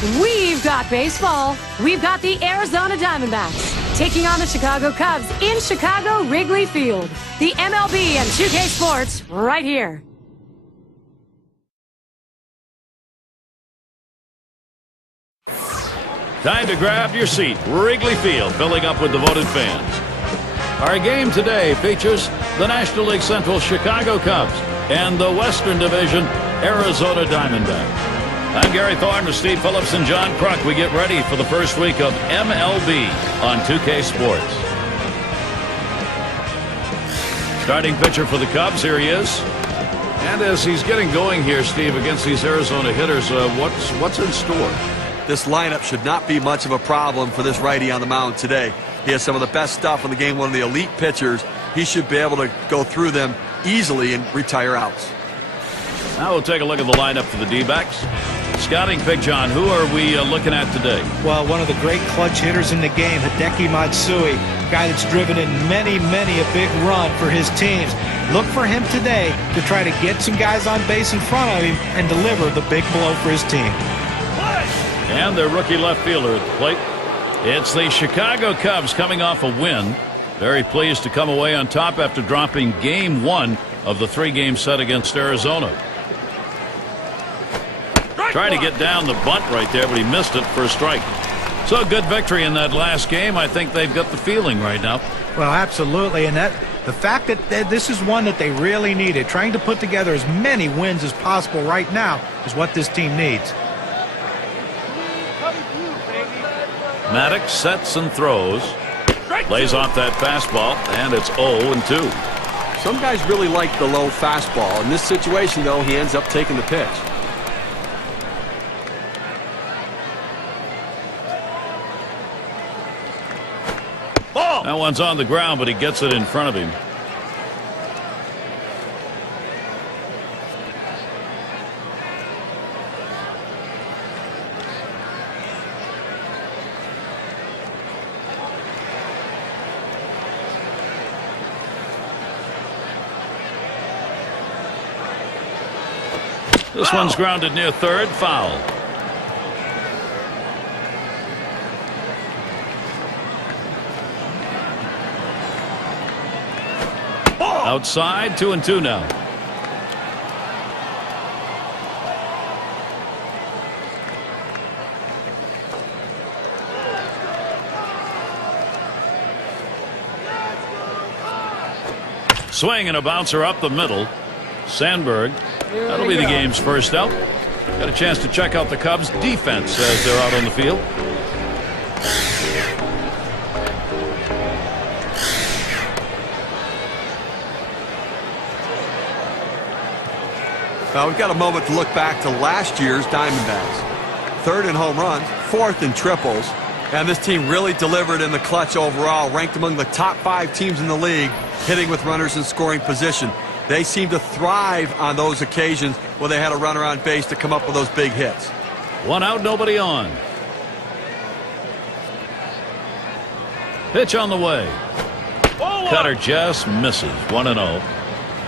We've got baseball. We've got the Arizona Diamondbacks taking on the Chicago Cubs in Chicago Wrigley Field. The MLB and 2K Sports right here. Time to grab your seat. Wrigley Field filling up with devoted fans. Our game today features the National League Central Chicago Cubs and the Western Division Arizona Diamondbacks. I'm Gary Thorne with Steve Phillips and John Kruk. We get ready for the first week of MLB on 2K Sports. Starting pitcher for the Cubs, here he is. And as he's getting going here, Steve, against these Arizona hitters, what's in store? This lineup should not be much of a problem for this righty on the mound today. He has some of the best stuff in the game, one of the elite pitchers. He should be able to go through them easily and retire outs. Now we'll take a look at the lineup for the D-backs. Scouting pick, John, who are we looking at today? Well, one of the great clutch hitters in the game, Hideki Matsui, guy that's driven in many a big run for his teams. Look for him today to try to get some guys on base in front of him and deliver the big blow for his team. And their rookie left fielder at the plate. It's the Chicago Cubs coming off a win. Very pleased to come away on top after dropping game 1 of the 3-game set against Arizona. Trying to get down the bunt right there, but he missed it for a strike. So a good victory in that last game. I think they've got the feeling right now. Well, absolutely. And the fact that this is one that they really needed, trying to put together as many wins as possible right now is what this team needs. Maddux sets and throws. Lays off that fastball, and it's 0-2. Some guys really like the low fastball. In this situation, though, he ends up taking the pitch. That one's on the ground, but he gets it in front of him. This one's grounded near third, foul. Outside, 2-2 now. Swing and a bouncer up the middle. Sandberg. That'll be the game's first out. Got a chance to check out the Cubs defense as they're out on the field. Now we've got a moment to look back to last year's Diamondbacks. 3rd in home runs, 4th in triples, and this team really delivered in the clutch overall, ranked among the top 5 teams in the league, hitting with runners in scoring position. They seem to thrive on those occasions where they had a runner on base to come up with those big hits. 1 out, nobody on. Pitch on the way. Cutter just misses. 1-0.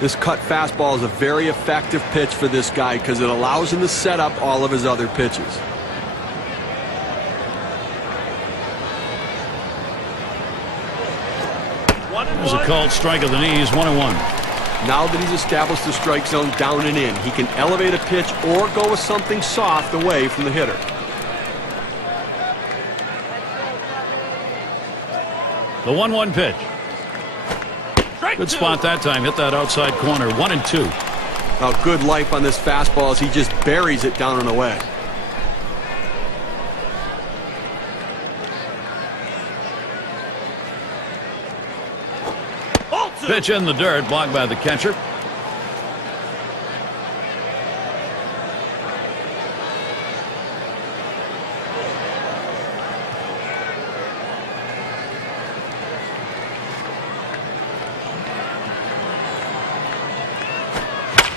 This cut fastball is a very effective pitch for this guy because it allows him to set up all of his other pitches. There's a called strike of the knees. 1-1. Now that he's established the strike zone down and in, he can elevate a pitch or go with something soft away from the hitter. The 1-1 pitch. Good spot that time. Hit that outside corner. 1-2. Now good life on this fastball as he just buries it down and away. Pitch in the dirt, blocked by the catcher.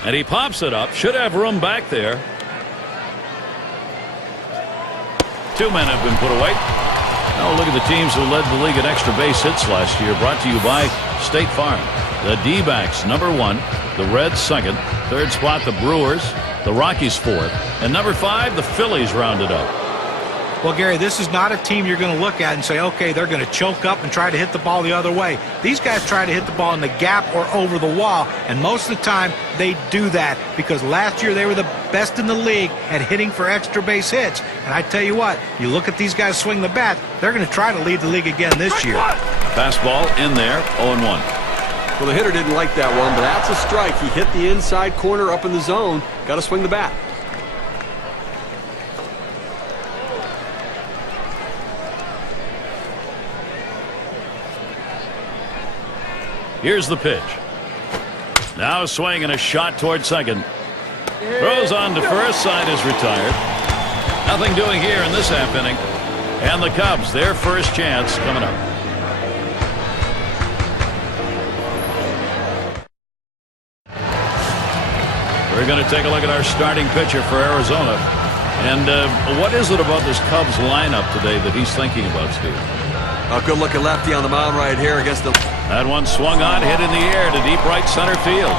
And he pops it up. Should have room back there. 2 men have been put away. Now look at the teams who led the league in extra base hits last year. Brought to you by State Farm. The D-backs, #1. The Reds, 2nd. 3rd spot, the Brewers. The Rockies, 4th. And #5, the Phillies rounded up. Well, Gary, this is not a team you're going to look at and say, okay, they're going to choke up and try to hit the ball the other way. These guys try to hit the ball in the gap or over the wall, and most of the time they do that because last year they were the best in the league at hitting for extra base hits. And I tell you what, you look at these guys swing the bat, they're going to try to lead the league again this year. Fastball in there, 0-1. Well, the hitter didn't like that one, but that's a strike. He hit the inside corner up in the zone. Got to swing the bat. Here's the pitch. Now swinging a shot toward second. Throws on to first. Side is retired. Nothing doing here in this half inning. And the Cubs, their first chance coming up. We're going to take a look at our starting pitcher for Arizona. And what is it about this Cubs lineup today that he's thinking about, Steve? A good-looking lefty on the mound right here against the... That one swung on, hit in the air to deep right center field.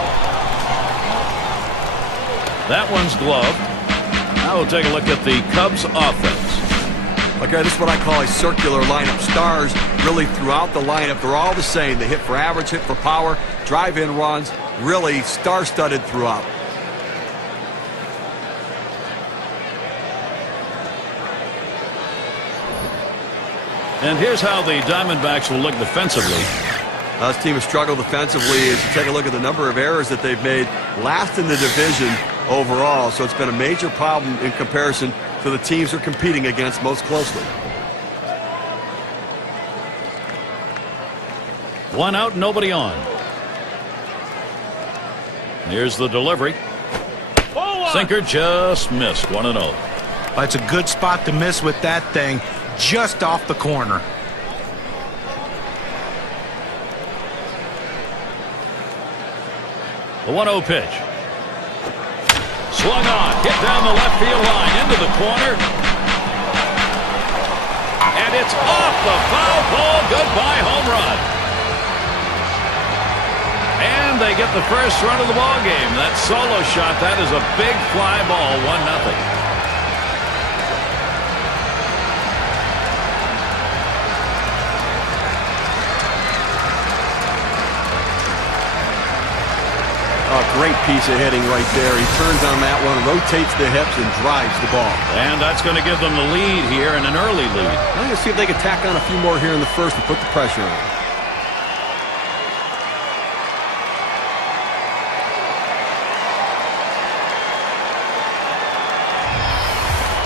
That one's gloved. Now we'll take a look at the Cubs offense. Okay, this is what I call a circular lineup. Stars really throughout the lineup. They're all the same. They hit for average, hit for power, drive-in runs. Really star-studded throughout. And here's how the Diamondbacks will look defensively. This team has struggled defensively as you take a look at the number of errors that they've made. Last in the division overall, so it's been a major problem in comparison to the teams they're competing against most closely. One out, nobody on. Here's the delivery. Sinker just missed. 1-0. It's a good spot to miss with that thing. Just off the corner. The 1-0 pitch. Swung on, hit down the left field line into the corner. And it's off the foul pole. Goodbye home run. And they get the first run of the ball game. That solo shot, that is a big fly ball, 1-0. A great piece of hitting right there. He turns on that one, rotates the hips, and drives the ball. And that's going to give them the lead here, and an early lead. I'm going to see if they can tack on a few more here in the first and put the pressure on.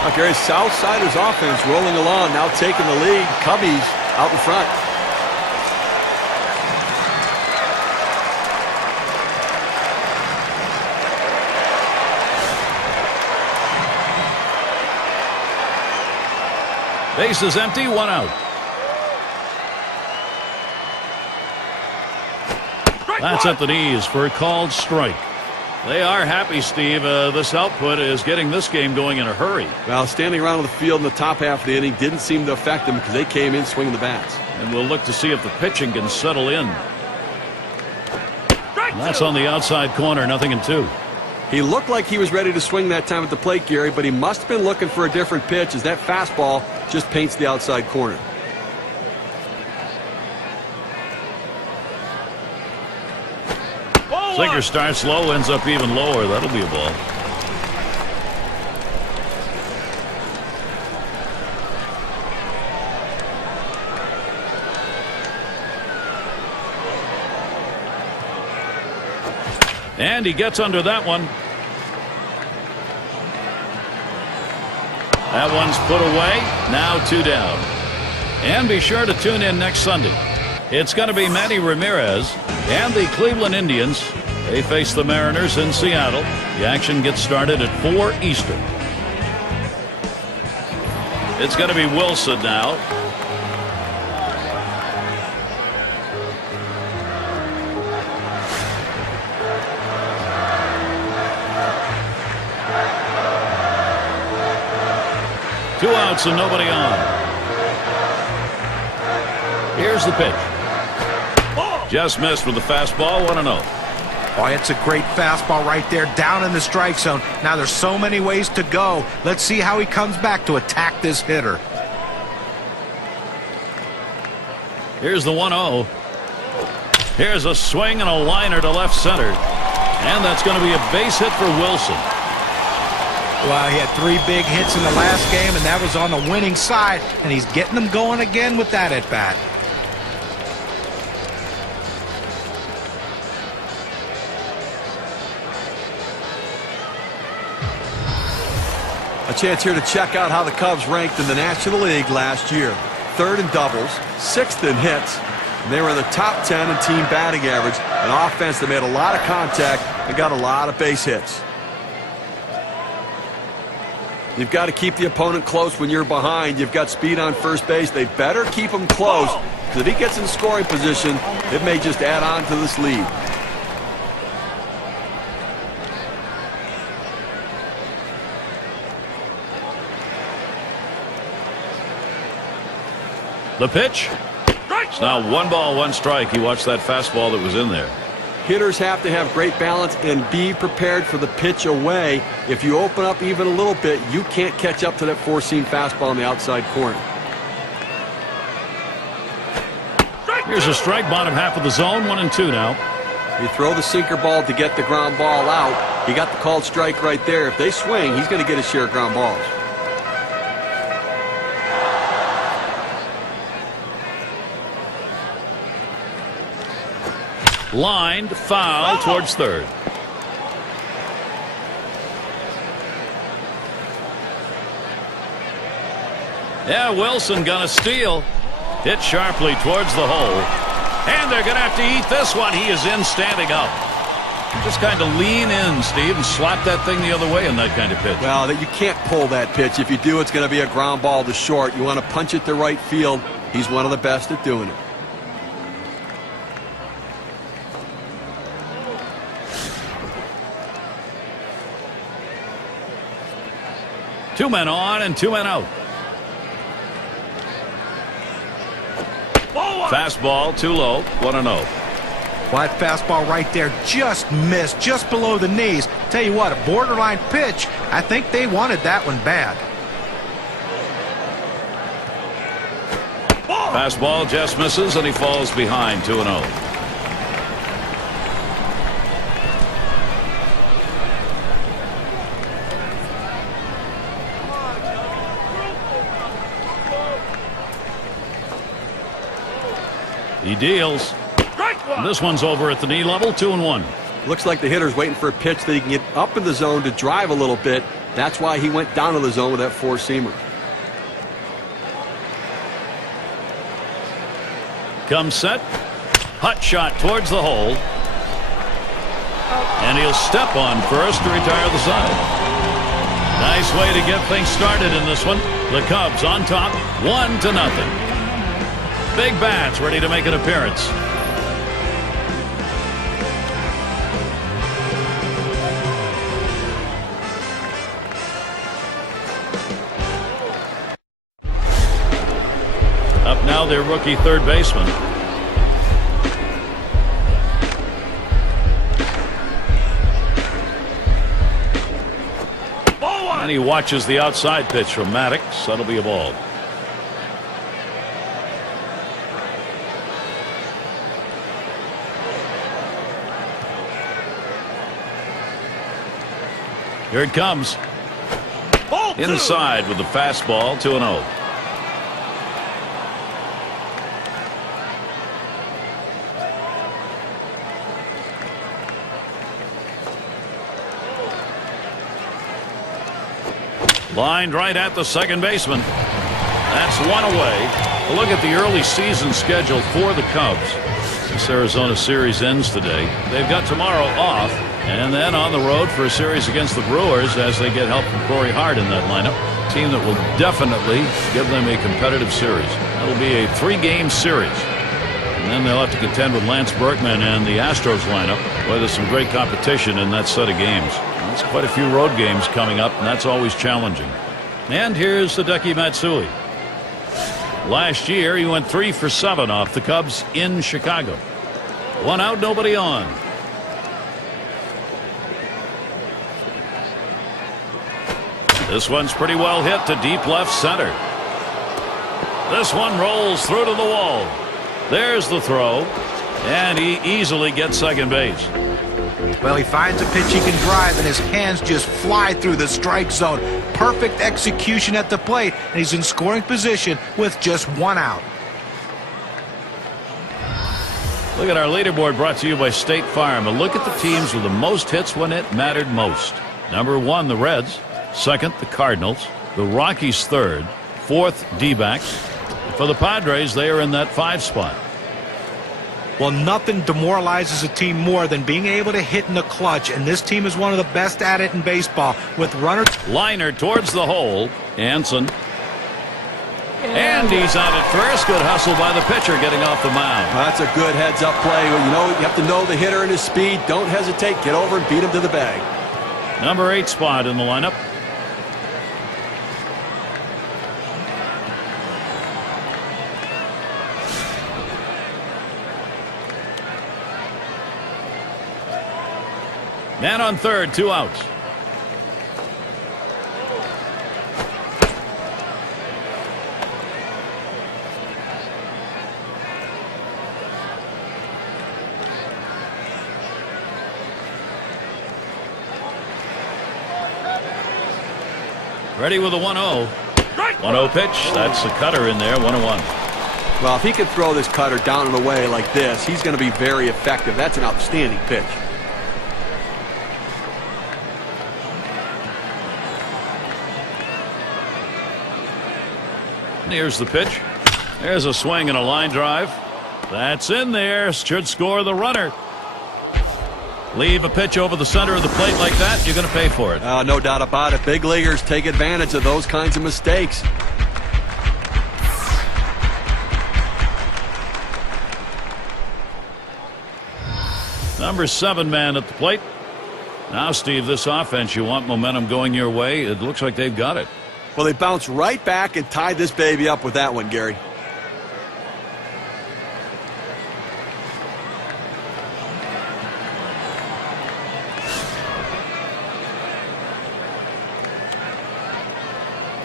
Okay, Southsiders offense rolling along, now taking the lead. Cubbies out in front. Base is empty, 1 out. That's at the knees for a called strike. They are happy, Steve. This output is getting this game going in a hurry. Well, standing around on the field in the top half of the inning didn't seem to affect them because they came in swinging the bats. And we'll look to see if the pitching can settle in. And that's on the outside corner, 0-2. He looked like he was ready to swing that time at the plate, Gary, but he must have been looking for a different pitch as that fastball just paints the outside corner. Sinker starts low, ends up even lower. That'll be a ball. And he gets under that one. That one's put away. Now 2 down. And be sure to tune in next Sunday. It's going to be Manny Ramirez and the Cleveland Indians. They face the Mariners in Seattle. The action gets started at 4 Eastern. It's going to be Wilson now. Two outs and nobody on. Here's the pitch. Just missed with the fastball, 1-0. Boy, it's a great fastball right there, down in the strike zone. Now there's so many ways to go. Let's see how he comes back to attack this hitter. Here's the 1-0. Here's a swing and a liner to left center. And that's going to be a base hit for Wilson. Well, he had 3 big hits in the last game, and that was on the winning side. And he's getting them going again with that at-bat. A chance here to check out how the Cubs ranked in the National League last year. 3rd in doubles, 6th in hits. And they were in the top 10 in team batting average. An offense that made a lot of contact and got a lot of base hits. You've got to keep the opponent close when you're behind. You've got speed on first base. They better keep him close, because if he gets in scoring position, it may just add on to this lead. The pitch. It's now 1 ball, 1 strike. He watched that fastball that was in there. Hitters have to have great balance and be prepared for the pitch away. If you open up even a little bit, you can't catch up to that 4-seam fastball in the outside corner. Here's a strike, bottom half of the zone, 1-2 now. You throw the sinker ball to get the ground ball out. He got the called strike right there. If they swing, he's going to get his share of ground balls. Lined foul towards third. Yeah, Wilson gonna steal. Hit sharply towards the hole. And they're gonna have to eat this one. He is in standing up. Just kind of lean in, Steve, and slap that thing the other way in that kind of pitch. Well, you can't pull that pitch. If you do, it's going to be a ground ball to short. You want to punch it to right field. He's one of the best at doing it. Two men on and 2 men out. Fastball too low, 1-0. Well, that fastball right there just missed, just below the knees. Tell you what, a borderline pitch. I think they wanted that one bad. Fastball just misses, and he falls behind 2-0. He deals. This one's over at the knee level, 2-1. Looks like the hitter's waiting for a pitch that he can get up in the zone to drive a little bit. That's why he went down to the zone with that 4-seamer. Comes set. Hot shot towards the hole. And he'll step on first to retire the side. Nice way to get things started in this one. The Cubs on top, 1-0. Big bats ready to make an appearance. Up now, their rookie third baseman. And he watches the outside pitch from Maddux. That'll be a ball. Here it comes. Inside with the fastball, 2-0. Lined right at the second baseman. That's one away. A look at the early season schedule for the Cubs. This Arizona series ends today. They've got tomorrow off, and then on the road for a series against the Brewers as they get help from Corey Hart in that lineup. A team that will definitely give them a competitive series. That'll be a 3-game series. And then they'll have to contend with Lance Berkman and the Astros lineup. Boy, there's some great competition in that set of games. That's quite a few road games coming up, and that's always challenging. And here's Hideki Matsui. Last year, he went 3 for 7 off the Cubs in Chicago. 1 out, nobody on. This one's pretty well hit to deep left center. This one rolls through to the wall. There's the throw, and he easily gets second base. Well, he finds a pitch he can drive, and his hands just fly through the strike zone. Perfect execution at the plate, and he's in scoring position with just one out. Look at our leaderboard brought to you by State Farm. And look at the teams with the most hits when it mattered most. Number 1, the Reds. Second, the Cardinals. The Rockies third. Fourth, D-backs. For the Padres, they are in that 5 spot. Well, nothing demoralizes a team more than being able to hit in the clutch, and this team is one of the best at it in baseball. With runners. Liner towards the hole. Anson. And he's out at first. Good hustle by the pitcher getting off the mound. That's a good heads-up play. You have to know the hitter and his speed. Don't hesitate. Get over and beat him to the bag. Number 8 spot in the lineup. Man on third, 2 outs. Ready with a 1-0. 1-0 pitch. That's a cutter in there. 1-1. Well, if he can throw this cutter down and away like this, he's going to be very effective. That's an outstanding pitch. Here's the pitch. There's a swing and a line drive. That's in there. Should score the runner. Leave a pitch over the center of the plate like that, you're going to pay for it. No doubt about it. Big leaguers take advantage of those kinds of mistakes. Number 7 man at the plate. Now, Steve, this offense, you want momentum going your way. It looks like they've got it. Well, they bounced right back and tied this baby up with that one, Gary.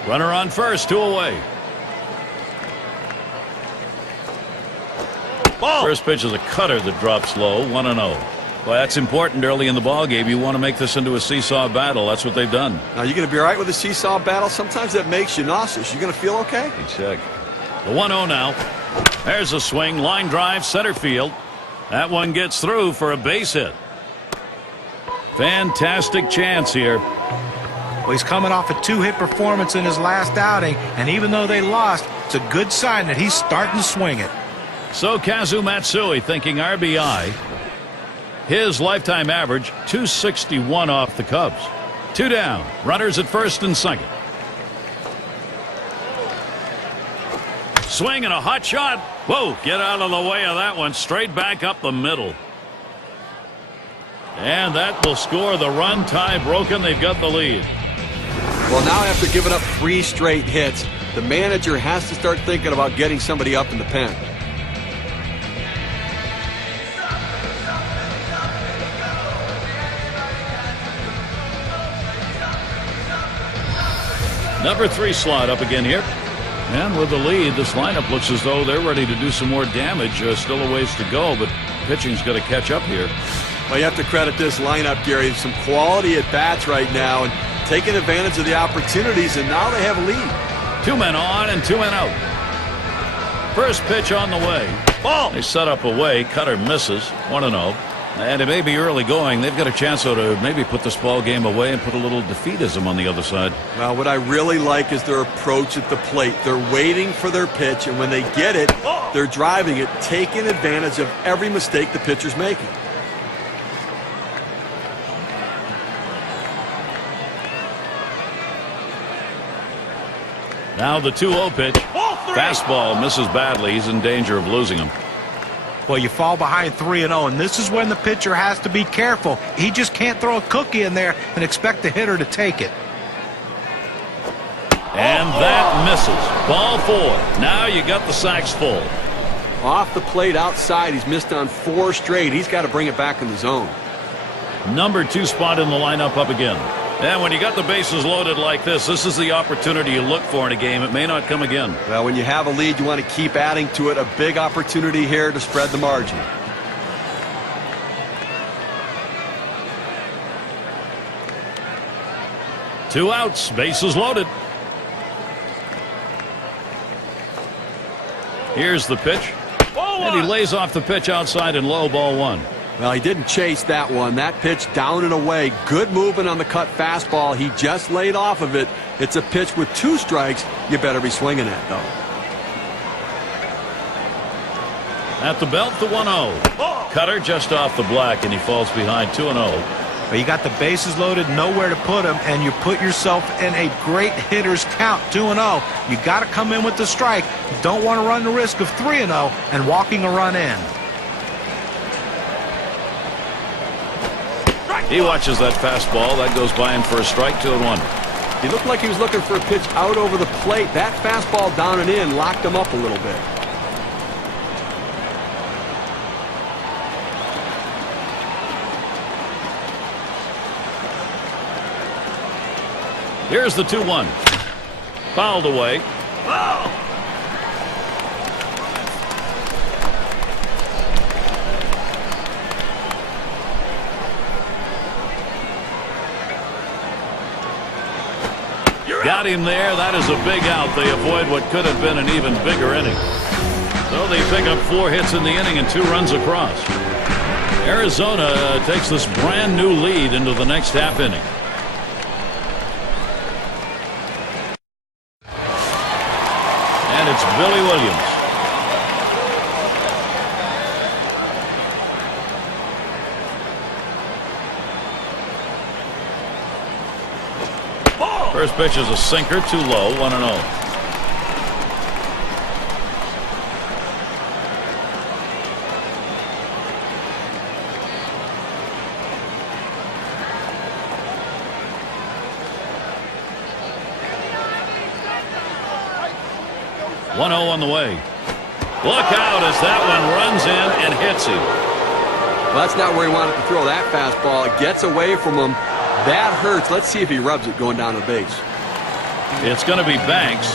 Runner on first, 2 away. Ball. First pitch is a cutter that drops low, 1-0. Well, that's important early in the ball game. You want to make this into a seesaw battle. That's what they've done. Now, you're going to be all right with a seesaw battle. Sometimes that makes you nauseous. You're going to feel okay? Check. The 1-0 now. There's a swing, line drive, center field. That one gets through for a base hit. Fantastic chance here. Well, he's coming off a 2-hit performance in his last outing, and even though they lost, it's a good sign that he's starting to swing it. So Kazu Matsui thinking RBI. His lifetime average, 261 off the Cubs. 2 down. Runners at first and second. Swing and a hot shot. Whoa, get out of the way of that one. Straight back up the middle. And that will score the run. Tie broken. They've got the lead. Well, now after giving up 3 straight hits, the manager has to start thinking about getting somebody up in the pen. Number 3 slot up again here. And with the lead, this lineup looks as though they're ready to do some more damage. Still a ways to go, but pitching's got to catch up here. Well, you have to credit this lineup, Gary. Some quality at bats right now and taking advantage of the opportunities, and now they have a lead. 2 men on and 2 men out. First pitch on the way. Ball. They set up away. Cutter misses. 1-0. And it may be early going. They've got a chance though to maybe put this ball game away and put a little defeatism on the other side. Well, what I really like is their approach at the plate. They're waiting for their pitch, and when they get it, they're driving it, taking advantage of every mistake the pitcher's making. Now the 2-0 pitch. Fastball misses badly. He's in danger of losing him. Well, you fall behind 3-0, and this is when the pitcher has to be careful. He just can't throw a cookie in there and expect the hitter to take it. And that misses. Ball 4. Now you got the sacks full. Off the plate outside, he's missed on 4 straight. He's got to bring it back in the zone. Number 2 spot in the lineup up again. And when you got the bases loaded like this is the opportunity you look for in a game. It may not come again. Well, when you have a lead, you want to keep adding to it. A big opportunity here to spread the margin. Two outs, bases loaded. Here's the pitch. And he lays off the pitch outside and low, ball one. Well, he didn't chase that one. That pitch down and away. Good movement on the cut fastball. He just laid off of it. It's a pitch with 2 strikes. You better be swinging at, though. At the belt, the 1-0. Cutter just off the black, and he falls behind 2-0. But you got the bases loaded, nowhere to put them, and you put yourself in a great hitter's count, 2-0. You got to come in with the strike. You don't want to run the risk of 3-0 and walking a run in. He watches that fastball. That goes by him for a strike, 2-1. He looked like he was looking for a pitch out over the plate. That fastball down and in locked him up a little bit. Here's the 2-1. Fouled away. Got him there. That is a big out. They avoid what could have been an even bigger inning. So they pick up 4 hits in the inning and 2 runs across. Arizona takes this brand new lead into the next half inning. And it's Billy Williams. First pitch is a sinker, too low, 1-0. On the way. Look out as that one runs in and hits him. Well, that's not where he wanted to throw that fastball. It gets away from him. That hurts. Let's see if he rubs it going down the base. It's going to be Banks.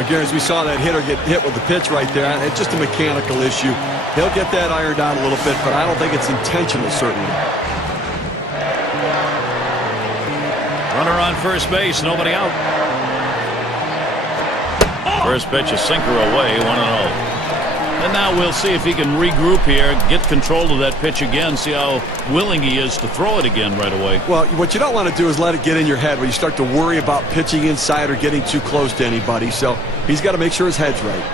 Again, as we saw that hitter get hit with the pitch right there, it's just a mechanical issue. He'll get that ironed out a little bit, but I don't think it's intentional, certainly. Runner on first base, nobody out. First pitch, a sinker away, 1-0. And now we'll see if he can regroup here, get control of that pitch again, see how willing he is to throw it again right away. Well, what you don't want to do is let it get in your head when you start to worry about pitching inside or getting too close to anybody. So he's got to make sure his head's right.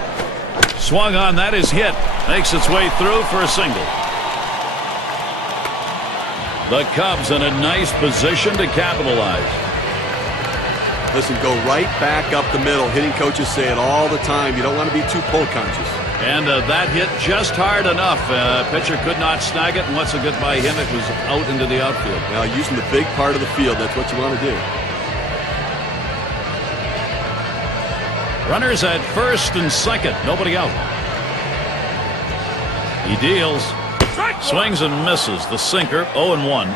Swung on, that is hit. Makes its way through for a single. The Cubs in a nice position to capitalize. Listen, go right back up the middle. Hitting coaches say it all the time. You don't want to be too pull conscious. And that hit just hard enough. Pitcher could not snag it, and once it got by him, it was out into the outfield. Now, using the big part of the field, that's what you want to do. Runners at first and second, nobody out. He deals, swings and misses. The sinker, 0-1.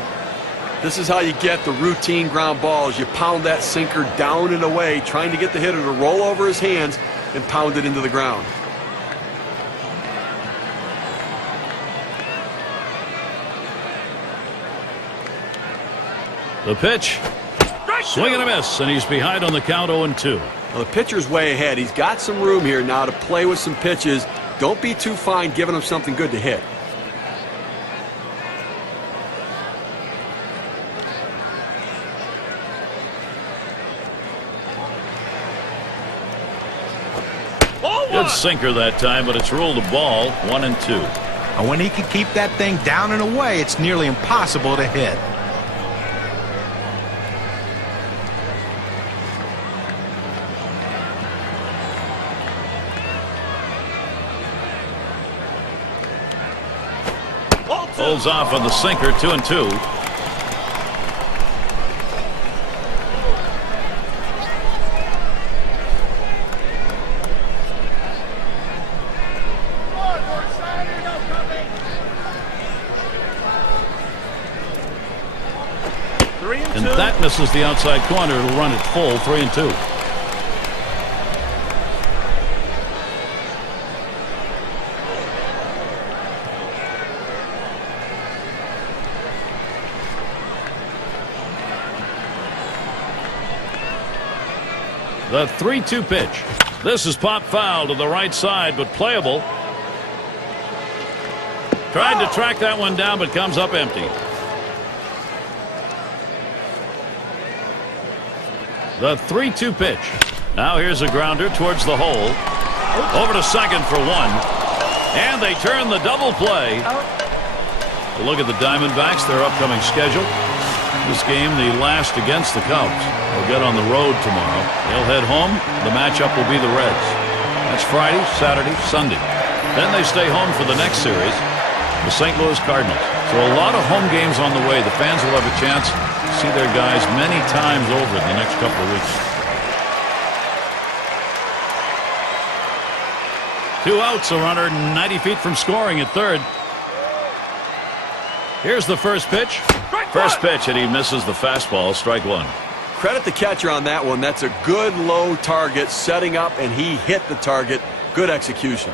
This is how you get the routine ground balls. You pound that sinker down and away, trying to get the hitter to roll over his hands and pound it into the ground. The pitch, swing and a miss, and he's behind on the count, 0-2. Well, the pitcher's way ahead. He's got some room here now to play with some pitches. Don't be too fine giving him something good to hit. Good sinker that time, but it's ruled a ball, 1-2. And when he can keep that thing down and away, it's nearly impossible to hit. Holds off on the sinker, 2-2. misses the outside corner. It'll run it full, 3-2. The 3-2 pitch. This is pop foul to the right side, but playable. Tried to track that one down, but comes up empty. The 3-2 pitch. Now here's a grounder towards the hole. Over to second for one. And they turn the double play. A look at the Diamondbacks, their upcoming schedule. This game, the last against the Cubs. They'll get on the road tomorrow. They'll head home. The matchup will be the Reds. That's Friday, Saturday, Sunday. Then they stay home for the next series, the St. Louis Cardinals. So a lot of home games on the way. The fans will have a chance to see their guys many times over in the next couple of weeks. 2 outs, a runner 90 feet from scoring at third. Here's the first pitch. First pitch, and he misses the fastball. Strike one. Credit the catcher on that one. That's a good low target, setting up, and he hit the target. Good execution.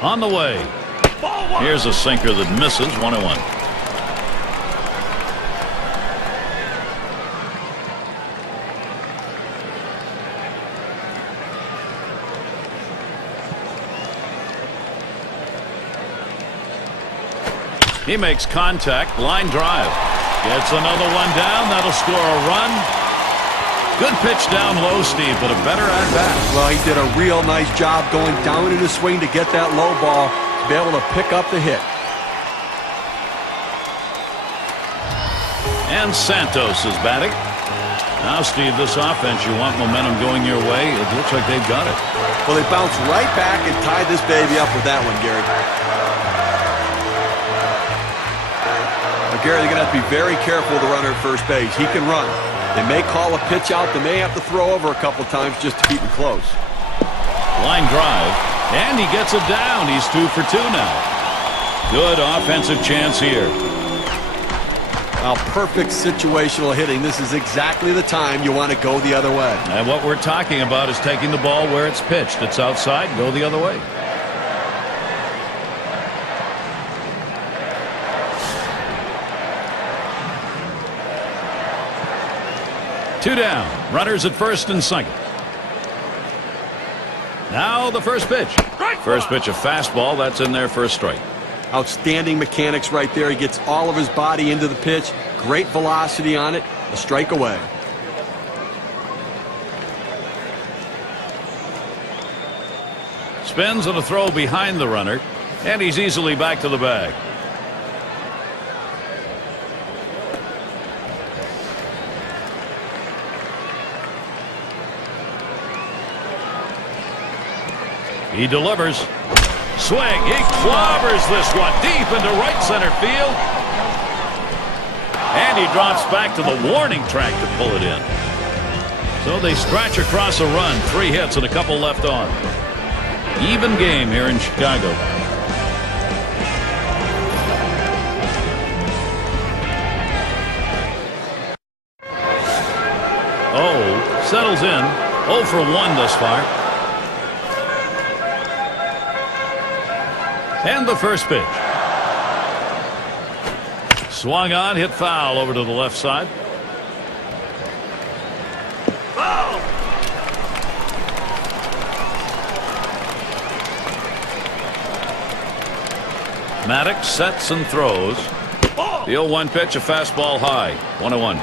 On the way. Here's a sinker that misses. 1-1. He makes contact. Line drive. Gets another one down. That'll score a run. Good pitch down low, Steve, but a better at-bat. Well, he did a real nice job going down in his swing to get that low ball, to be able to pick up the hit. And Santos is batting. Now, Steve, this offense, you want momentum going your way. It looks like they've got it. Well, they bounced right back and tied this baby up with that one, Gary. Gary, they're going to have to be very careful with the runner at first base. He can run. They may call a pitch out. They may have to throw over a couple times just to keep him close. Line drive, and he gets it down. He's 2 for 2 now. Good offensive chance here. Now, perfect situational hitting. This is exactly the time you want to go the other way. And what we're talking about is taking the ball where it's pitched. It's outside, go the other way. Two down. Runners at first and second. Now the first pitch. First pitch, a fastball. That's in there for a strike. Outstanding mechanics right there. He gets all of his body into the pitch. Great velocity on it. A strike away. Spins on a throw behind the runner. And he's easily back to the bag. He delivers. Swing. He clobbers this one deep into right center field. And he drops back to the warning track to pull it in. So they scratch across a run. 3 hits and a couple left on. Even game here in Chicago. Oh, settles in. 0 for 1 thus far. And the first pitch. Swung on, hit foul over to the left side. Foul! Maddux sets and throws. The 0-1 pitch, a fastball high. 1-1.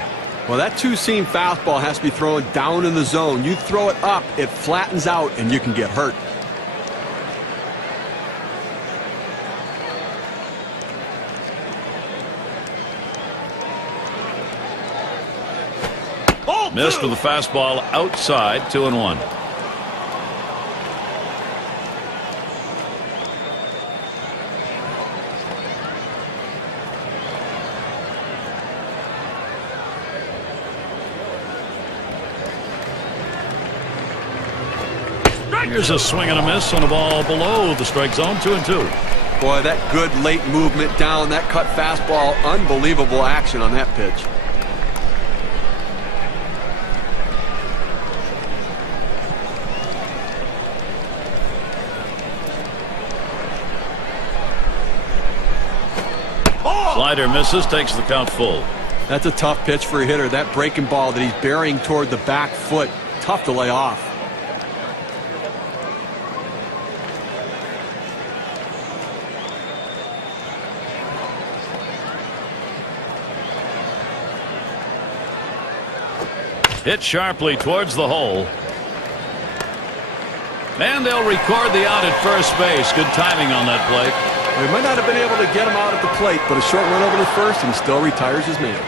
Well, that two-seam fastball has to be thrown down in the zone. You throw it up, it flattens out, and you can get hurt. Missed with the fastball outside. 2-1. Here's a swing and a miss on a ball below the strike zone, 2-2. Boy, that good late movement down, that cut fastball, unbelievable action on that pitch. Slider misses, takes the count full. That's a tough pitch for a hitter. That breaking ball that he's burying toward the back foot, tough to lay off. Hit sharply towards the hole. And they'll record the out at first base. Good timing on that play. We might not have been able to get him out at the plate, but a short run over to first and he still retires his man.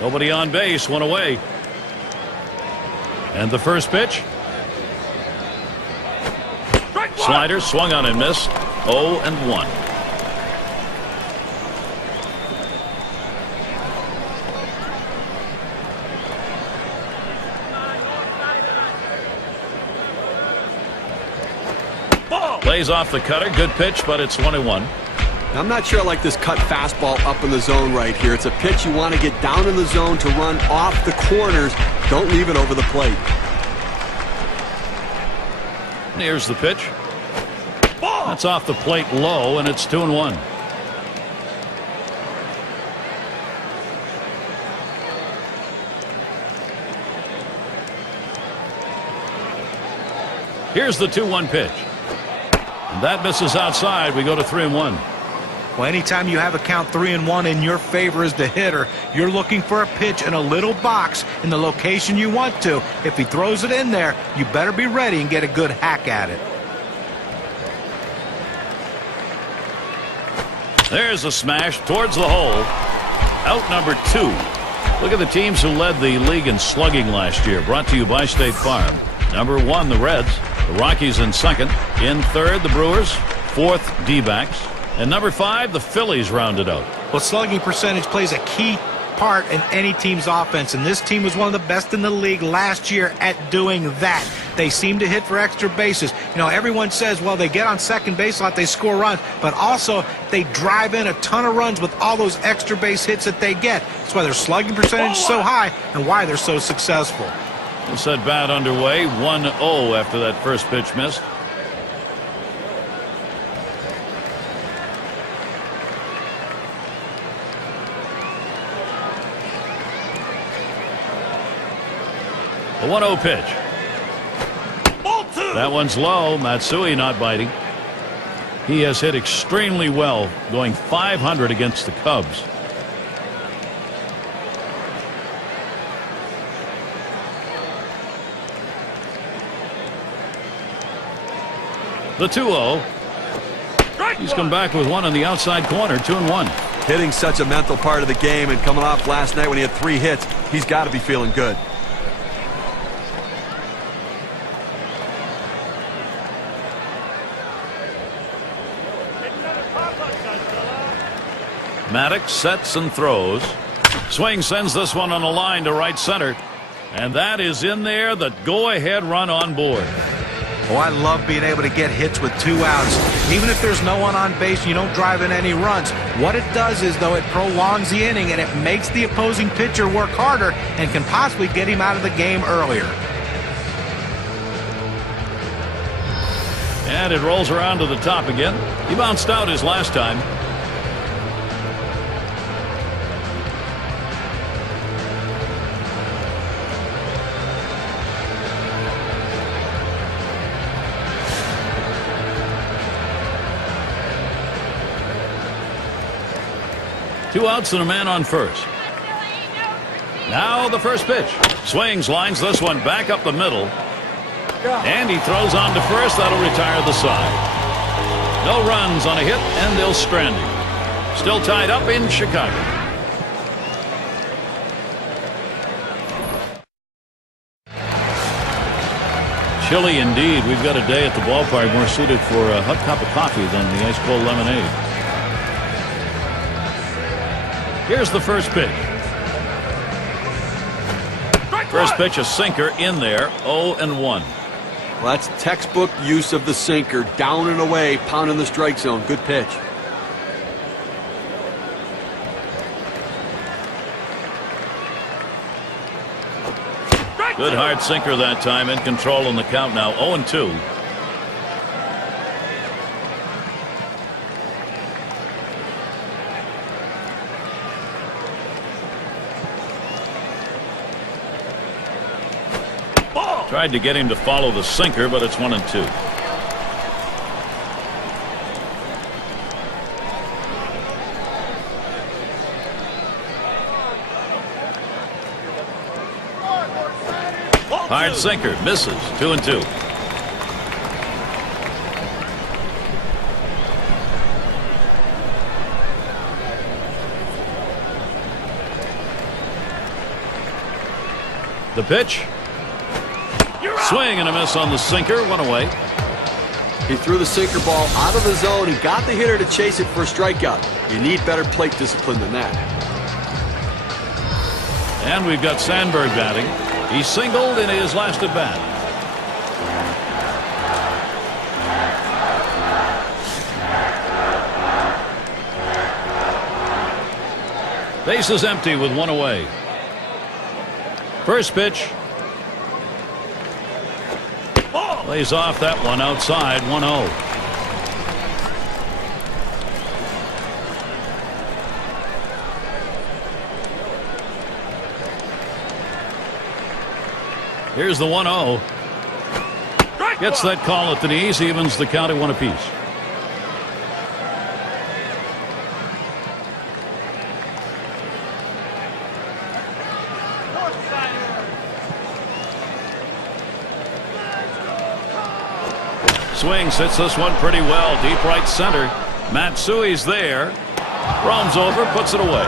Nobody on base, one away. And the first pitch. Slider swung on and missed. 0-1. Plays off the cutter. Good pitch, but it's 1-1. I'm not sure I like this cut fastball up in the zone right here. It's a pitch you want to get down in the zone to run off the corners. Don't leave it over the plate. Here's the pitch. That's off the plate low, and it's 2-1. Here's the 2-1 pitch. And that misses outside. We go to 3-1. Well, anytime you have a count 3-1 in your favor as the hitter, you're looking for a pitch in a little box in the location you want to. If he throws it in there, you better be ready and get a good hack at it. There's a smash towards the hole. Out number 2. Look at the teams who led the league in slugging last year. Brought to you by State Farm. Number 1, the Reds. The Rockies in second. In third, the Brewers. Fourth, D-backs. And number 5, the Phillies rounded out. Well, slugging percentage plays a key part in any team's offense, and this team was one of the best in the league last year at doing that. They seem to hit for extra bases. You know, everyone says, well, they get on second base a lot, they score runs, but also they drive in a ton of runs with all those extra base hits that they get. That's why their slugging percentage is so high and why they're so successful. This at bat underway, 1-0 after that first pitch missed. The 1-0 pitch. That one's low. Matsui not biting. He has hit extremely well, going .500 against the Cubs. The 2-0. He's come back with one on the outside corner, 2-1. Hitting such a mental part of the game, and coming off last night when he had 3 hits, he's got to be feeling good. Maddux sets and throws. Swing sends this one on a line to right center. And that is in there, the go-ahead run on board. Oh, I love being able to get hits with 2 outs. Even if there's no one on base, you don't drive in any runs. What it does is, though, it prolongs the inning and it makes the opposing pitcher work harder and can possibly get him out of the game earlier. And it rolls around to the top again. He bounced out his last time. Two outs and a man on first. Now the first pitch. Swings, lines this one back up the middle. And he throws on to first. That'll retire the side. No runs on a hit, and they'll strand him. Still tied up in Chicago. Chilly indeed. We've got a day at the ballpark more suited for a hot cup of coffee than the ice cold lemonade. Here's the first pitch. First pitch, a sinker in there, 0-1. Well, that's textbook use of the sinker. Down and away, pounding the strike zone. Good pitch. Good hard sinker that time. In control on the count now, 0-2. Tried to get him to follow the sinker, but it's 1-2. Hard sinker, misses, 2-2. The pitch. Swing and a miss on the sinker, one away. He threw the sinker ball out of the zone and got the hitter to chase it for a strikeout. You need better plate discipline than that. And we've got Sandberg batting. He singled in his last at bat. Base is empty with one away. First pitch. Lays off that one outside, 1-0. Here's the 1-0. Gets that call at the knees, evens the count at one apiece. Swing hits this one pretty well, deep right center. Matsui's there. Roams over, puts it away.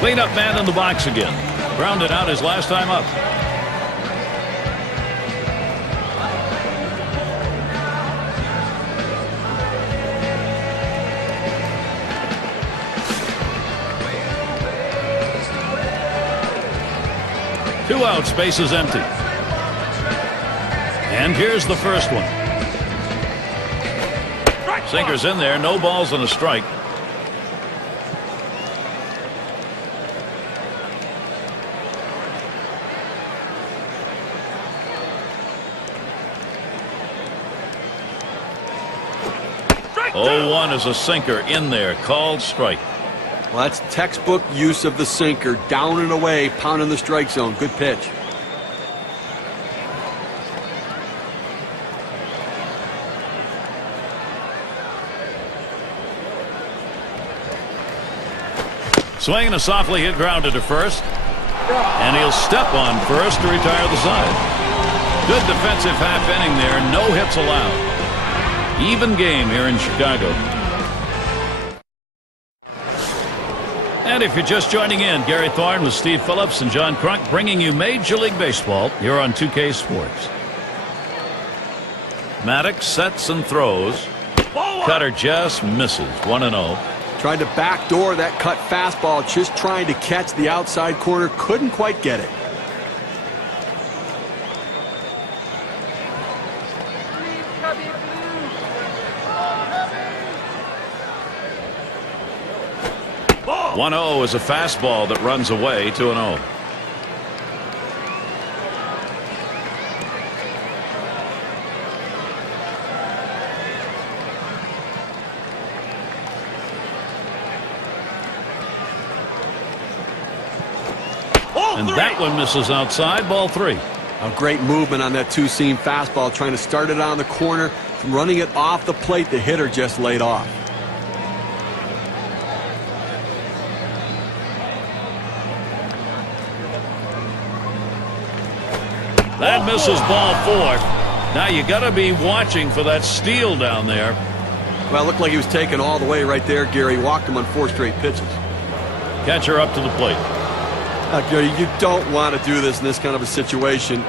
Cleanup man in the box again. Grounded out his last time up. Two outs, base is empty. And here's the first one. Sinker's in there, no balls and a strike. Oh, 1 is a sinker in there, called strike. Well, that's textbook use of the sinker. Down and away, pounding the strike zone. Good pitch. Swing and a softly hit grounded to first. And he'll step on first to retire the side. Good defensive half inning there. No hits allowed. Even game here in Chicago. And if you're just joining in, Gary Thorne with Steve Phillips and John Crunk bringing you Major League Baseball here on 2K Sports. Maddux sets and throws. Cutter just misses, 1-0. Tried to backdoor that cut fastball, just trying to catch the outside corner. Couldn't quite get it. One 1-0 is a fastball that runs away, 2-0. And that one misses outside, ball 3. A great movement on that two-seam fastball, trying to start it on the corner, running it off the plate. The hitter just laid off. That misses ball 4. Now you got to be watching for that steal down there. Well, it looked like he was taken all the way right there, Gary. Walked him on 4 straight pitches. Catcher up to the plate. You don't want to do this in this kind of a situation.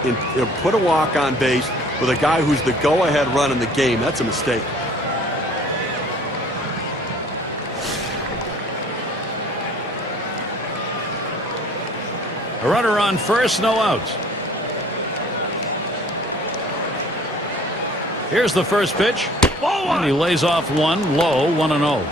Put a walk on base with a guy who's the go-ahead run in the game. That's a mistake. A runner on first, no outs. Here's the first pitch. And he lays off one low, 1-0.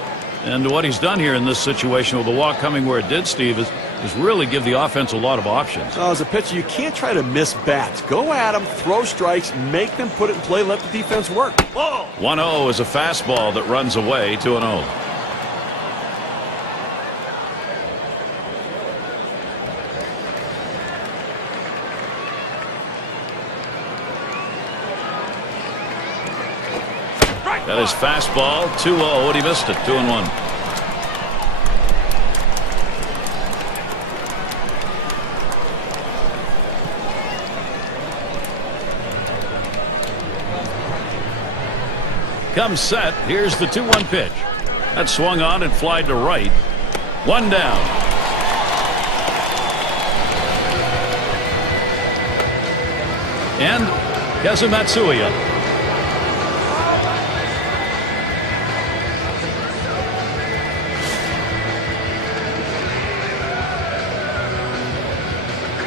And what he's done here in this situation with the walk coming where it did, Steve, is really give the offense a lot of options. As a pitcher, you can't try to miss bats. Go at them, throw strikes, make them put it in play, let the defense work. 1-0 is a fastball that runs away, 2-0. That is fastball, 2-0, and he missed it, 2-1. Comes set, here's the 2-1 pitch. That swung on and flied to right. One down. And Matsui up.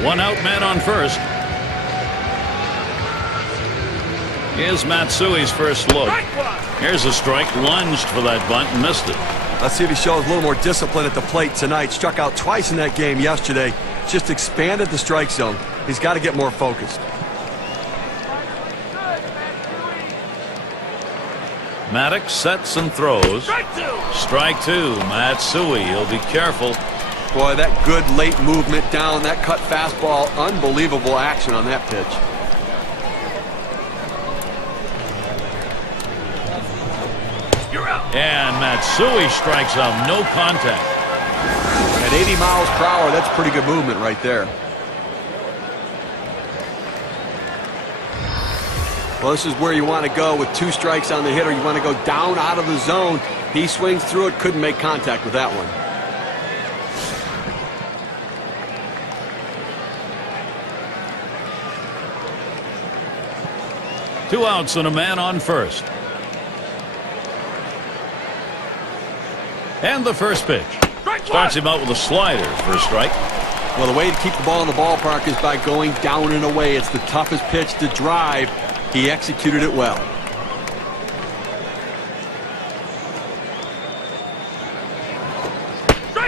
One out man on first. Here's Matsui's first look. Here's a strike, lunged for that bunt and missed it. Let's see if he shows a little more discipline at the plate tonight. Struck out twice in that game yesterday. Just expanded the strike zone. He's got to get more focused. Maddux sets and throws. Strike two. Matsui. He'll be careful. Boy, that good late movement down, that cut fastball, unbelievable action on that pitch. And Matsui strikes out, no contact. At 80 miles per hour, that's pretty good movement right there. Well, this is where you want to go with 2 strikes on the hitter. You want to go down out of the zone. He swings through it, couldn't make contact with that one. Two outs and a man on first. And the first pitch. Starts him out with a slider for a strike. Well, the way to keep the ball in the ballpark is by going down and away. It's the toughest pitch to drive. He executed it well.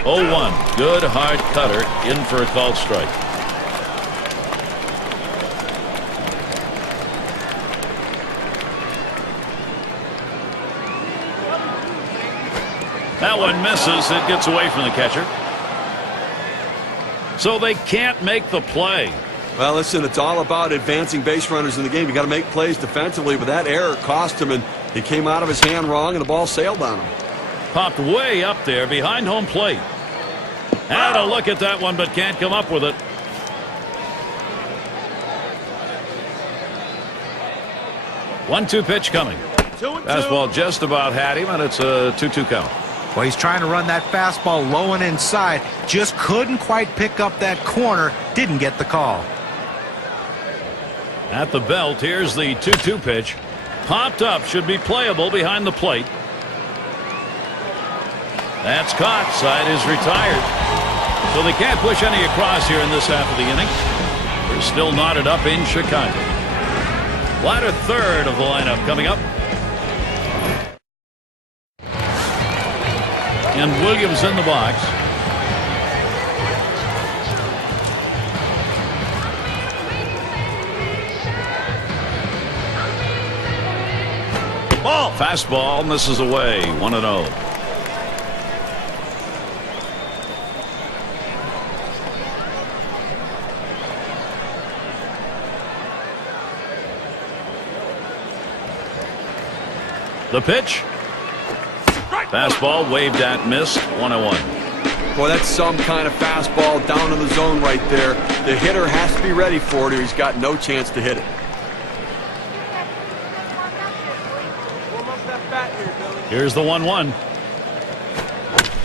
Oh, 1. Good hard cutter in for a called strike. That one misses. It gets away from the catcher. So they can't make the play. Well, listen, it's all about advancing base runners in the game. You got to make plays defensively, but that error cost him, and he came out of his hand wrong, and the ball sailed on him. Popped way up there behind home plate. Had a look at that one, but can't come up with it. One-two pitch coming. Fastball just about had him, and it's a 2-2 count. Well, he's trying to run that fastball low and inside. Just couldn't quite pick up that corner. Didn't get the call. At the belt, here's the 2-2 pitch. Popped up, should be playable behind the plate. That's caught. Side is retired. So they can't push any across here in this half of the inning. They're still knotted up in Chicago. Latter third of the lineup coming up. And Williams in the box. Ball. Fastball misses away. 1-0. The pitch. Fastball waved at, missed. 1-1. Boy, that's some kind of fastball down in the zone right there. The hitter has to be ready for it, or he's got no chance to hit it. Here's the 1-1.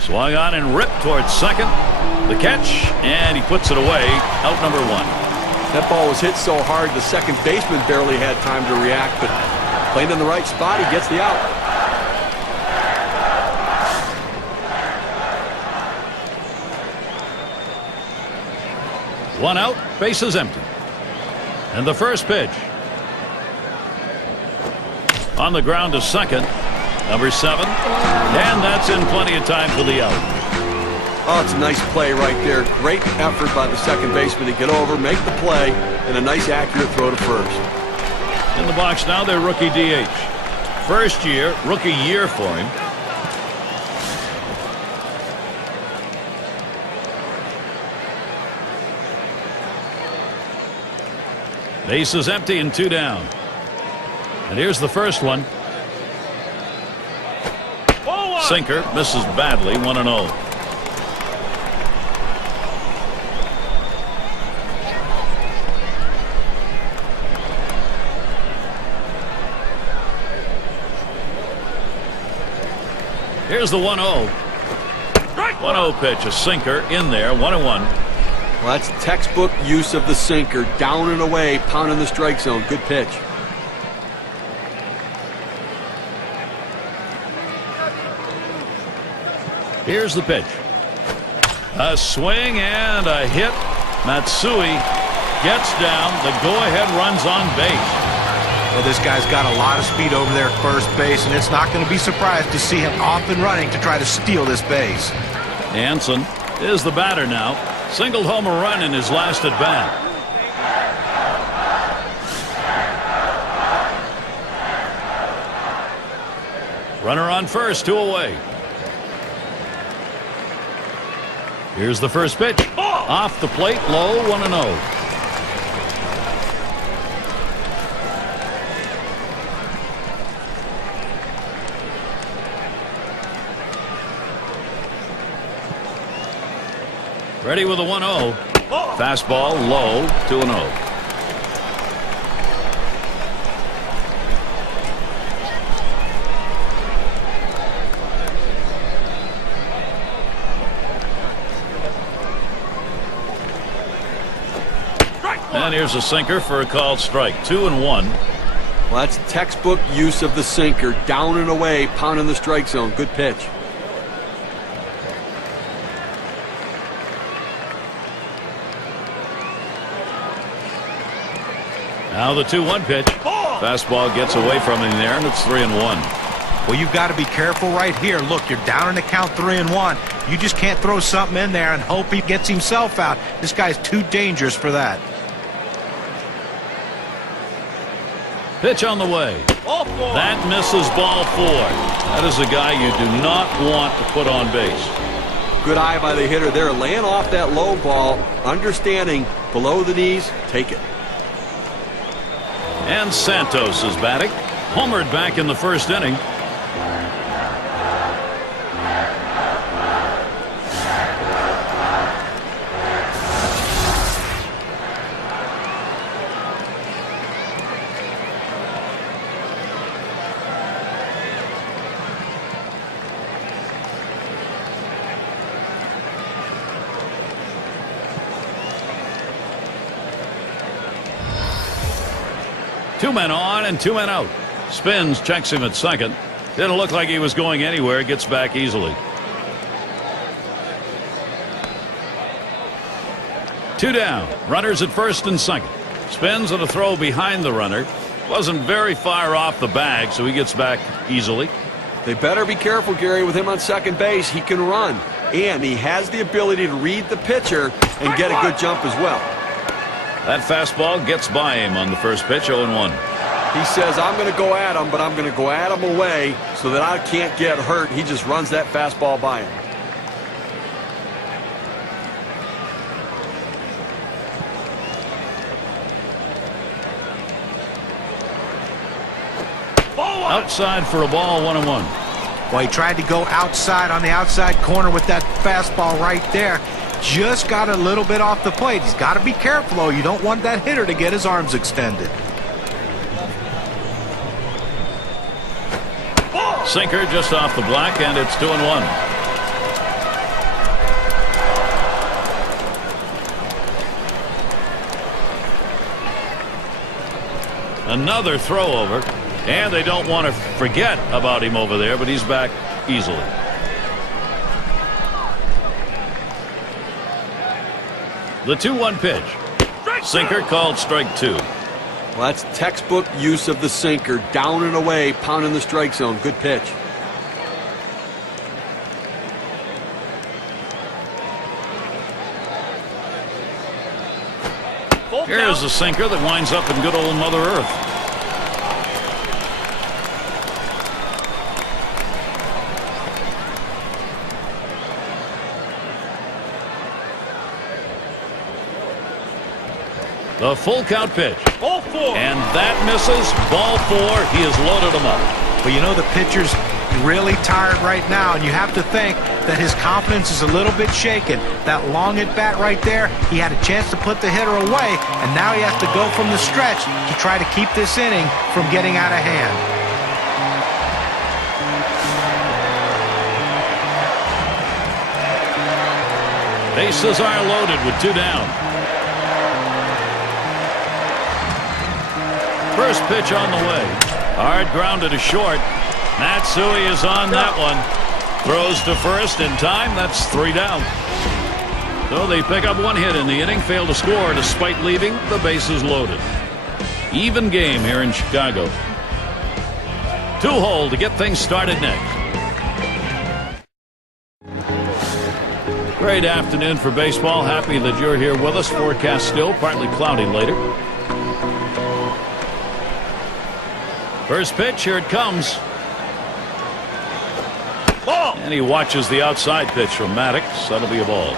Swung on and ripped towards second. The catch, and he puts it away. Out number 1. That ball was hit so hard the second baseman barely had time to react, but playing in the right spot, he gets the out. One out, bases empty. And the first pitch. On the ground to second, number 7. And that's in plenty of time for the out. Oh, it's a nice play right there. Great effort by the second baseman to get over, make the play, and a nice accurate throw to first. In the box now, their rookie DH. First year, rookie year for him. Base is empty and 2 down. And here's the first one. Sinker misses badly, 1-0. Here's the 1-0. 1-0 pitch, a sinker in there, 1-1. Well, that's textbook use of the sinker. Down and away, pounding the strike zone. Good pitch. Here's the pitch. A swing and a hit. Matsui gets down. The go-ahead runs on base. Well, this guy's got a lot of speed over there at first base, and it's not going to be surprised to see him off and running to try to steal this base. Hansen is the batter now. Singled home a run in his last at bat. Runner on first, 2 away. Here's the first pitch. Off the plate, low, 1-0. Ready with a 1-0. Fastball low, 2-0. And here's a sinker for a called strike, 2-1. Well, that's textbook use of the sinker. Down and away, pounding the strike zone. Good pitch. Now the 2-1 pitch. Fastball gets away from him there, and it's 3-1. Well, you've got to be careful right here. Look, you're down in the count 3-1. You just can't throw something in there and hope he gets himself out. This guy's too dangerous for that. Pitch on the way. That misses ball 4. That is a guy you do not want to put on base. Good eye by the hitter there, laying off that low ball, understanding below the knees, take it. And Santos is batting. Homered back in the first inning. Two men on and 2 men out. Spins, checks him at second. Didn't look like he was going anywhere. Gets back easily. 2 down. Runners at first and second. Spins and a throw behind the runner. Wasn't very far off the bag, so he gets back easily. They better be careful, Gary, with him on second base. He can run, and he has the ability to read the pitcher and get a good jump as well. That fastball gets by him on the first pitch, 0-1. He says, I'm going to go at him, but I'm going to go at him away so that I can't get hurt. He just runs that fastball by him. Outside for a ball, 1-1. Well, he tried to go outside on the outside corner with that fastball right there. Just got a little bit off the plate. He's got to be careful, though. You don't want that hitter to get his arms extended. Sinker just off the black, and it's 2-1. Another throw over. And they don't want to forget about him over there, but he's back easily. The 2-1 pitch. Sinker called strike 2. Well, that's textbook use of the sinker. Down and away, pounding the strike zone. Good pitch. Here's a sinker that winds up in good old Mother Earth. The full count pitch. Ball 4. And that misses. Ball 4. He has loaded them up. But you know the pitcher's really tired right now, and you have to think that his confidence is a little bit shaken. That long at bat right there, he had a chance to put the hitter away, and now he has to go from the stretch to try to keep this inning from getting out of hand. Bases are loaded with 2 down. First pitch on the way. Hard grounded to short. Matsui is on that one. Throws to first in time. That's 3 down. So they pick up 1 hit in the inning. Fail to score despite leaving the bases loaded. Even game here in Chicago. 2-hole to get things started next. Great afternoon for baseball. Happy that you're here with us. Forecast still partly cloudy later. First pitch, here it comes. Ball. And he watches the outside pitch from Maddux. That'll be a ball.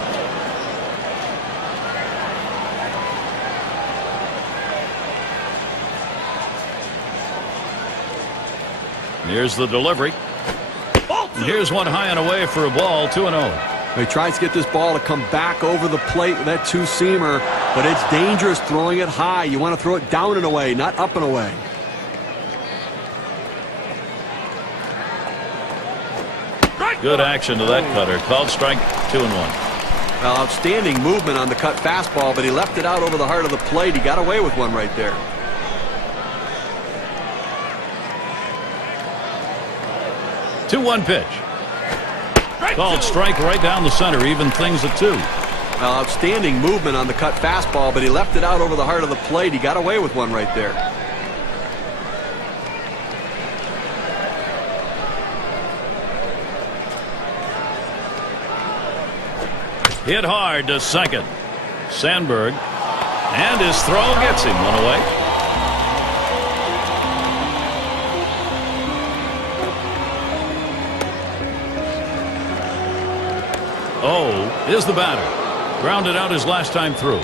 Here's the delivery. And here's one high and away for a ball. 2-0. He tries to get this ball to come back over the plate with that 2-seamer, but it's dangerous throwing it high. You want to throw it down and away, not up and away. Good action to that cutter. Called strike 2-1. Well, outstanding movement on the cut fastball, but he left it out over the heart of the plate. He got away with one right there. Two-one pitch. Called strike right down the center. Even things at 2. Well, outstanding movement on the cut fastball, but he left it out over the heart of the plate. He got away with one right there. Hit hard to second. Sandberg. And his throw gets him. One away. Oh, is the batter. Grounded out his last time through.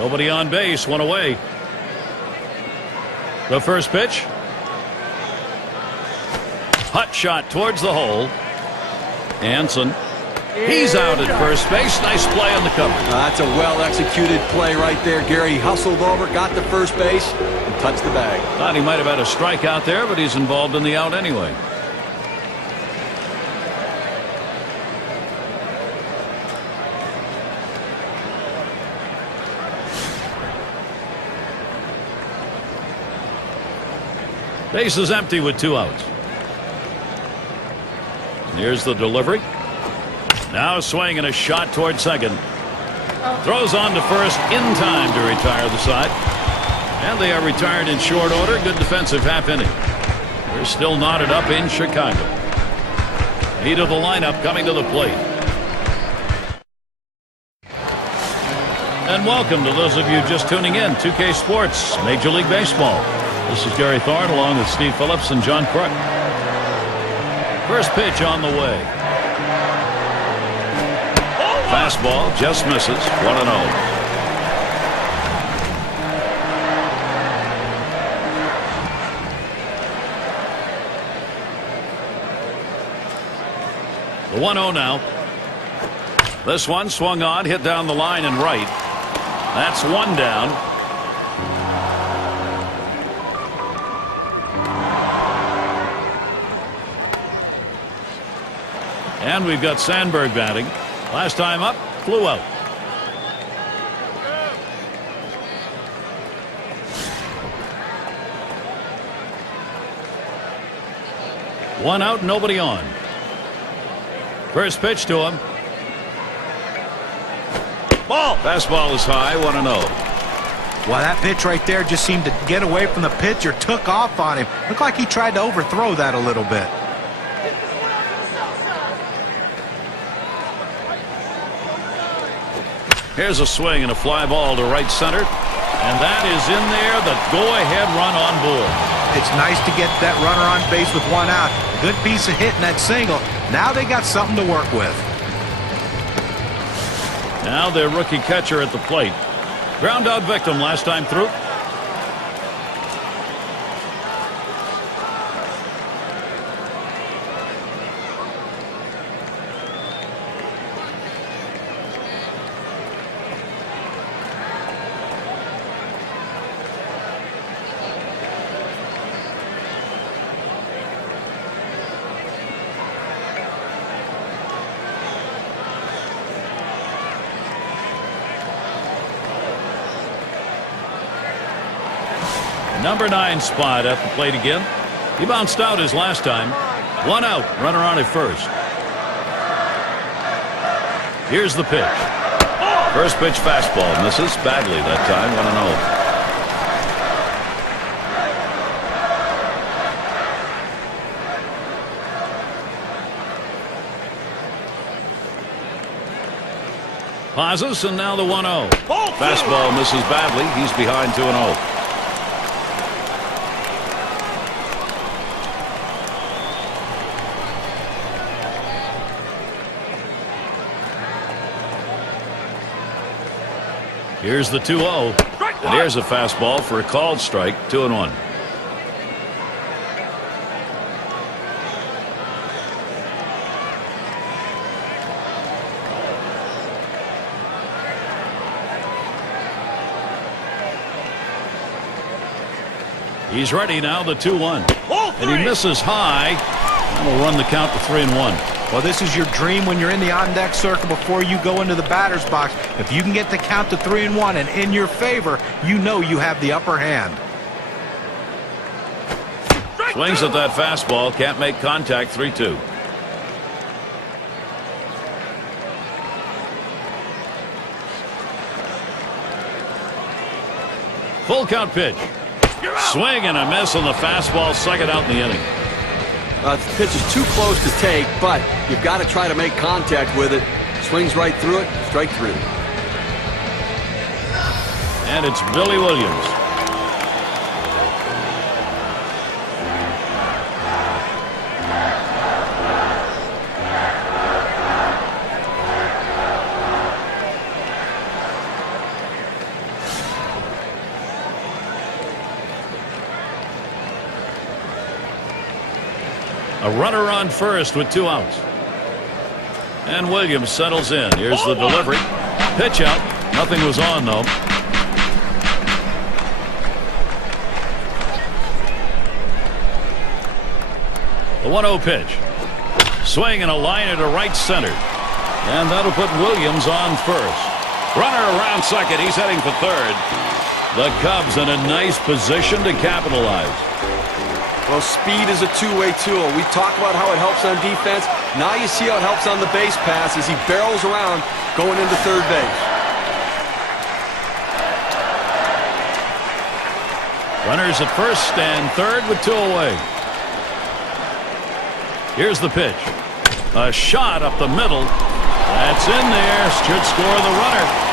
Nobody on base. One away. The first pitch. Hot shot towards the hole. Anson. He's out at first base. Nice play on the cover. That's a well-executed play right there, Gary. He hustled over, got to first base, and touched the bag. Thought he might have had a strikeout there, but he's involved in the out anyway. Base is empty with 2 outs. Here's the delivery. Now swinging a shot toward second. Throws on to first in time to retire the side. And they are retired in short order. Good defensive half inning. They're still knotted up in Chicago. Heat of the lineup coming to the plate. And welcome to those of you just tuning in. 2K Sports, Major League Baseball. This is Gary Thorne along with Steve Phillips and John Crook. First pitch on the way. Fastball just misses. 1-0. The 1-0 now. This one swung on, hit down the line and right. That's 1 down. And we've got Sandberg batting. Last time up, flew out. One out, nobody on. First pitch to him. Ball. Fastball is high, 1-0. Well, that pitch right there just seemed to get away from the pitcher, took off on him. Looked like he tried to overthrow that a little bit. Here's a swing and a fly ball to right center. And that is in there, the go-ahead run on board. It's nice to get that runner on base with one out. Good piece of hitting that single. Now they got something to work with. Now their rookie catcher at the plate. Ground out victim last time through. Number 9 spot at the plate again. He bounced out his last time. One out, runner on at first. Here's the pitch. First pitch fastball misses badly that time. 1-0. Pauses and now the 1-0. Fastball misses badly. He's behind 2-0. Here's the 2-0. And here's a fastball for a called strike. 2-1. He's ready now, the 2-1. And he misses high. And will run the count to 3-1. Well, this is your dream when you're in the on-deck circle before you go into the batter's box. If you can get the count to 3-1 and in your favor, you know you have the upper hand. Swings at that fastball. Can't make contact. 3-2. Full count pitch. Swing and a miss on the fastball. Second out in the inning. The pitch is too close to take, but you've got to try to make contact with it. Swings right through it. Strike 3. And it's Billy Williams. A runner on first with 2 outs. And Williams settles in. Here's the delivery. Pitch out. Nothing was on, though. The 1-0 pitch. Swing and a liner to right center. And that'll put Williams on first. Runner around second. He's heading for third. The Cubs in a nice position to capitalize. Well, speed is a two-way tool. We talk about how it helps on defense. Now you see how it helps on the base pass as he barrels around going into third base. Runners at first and third with 2 away. Here's the pitch. A shot up the middle. That's in there. Should score the runner.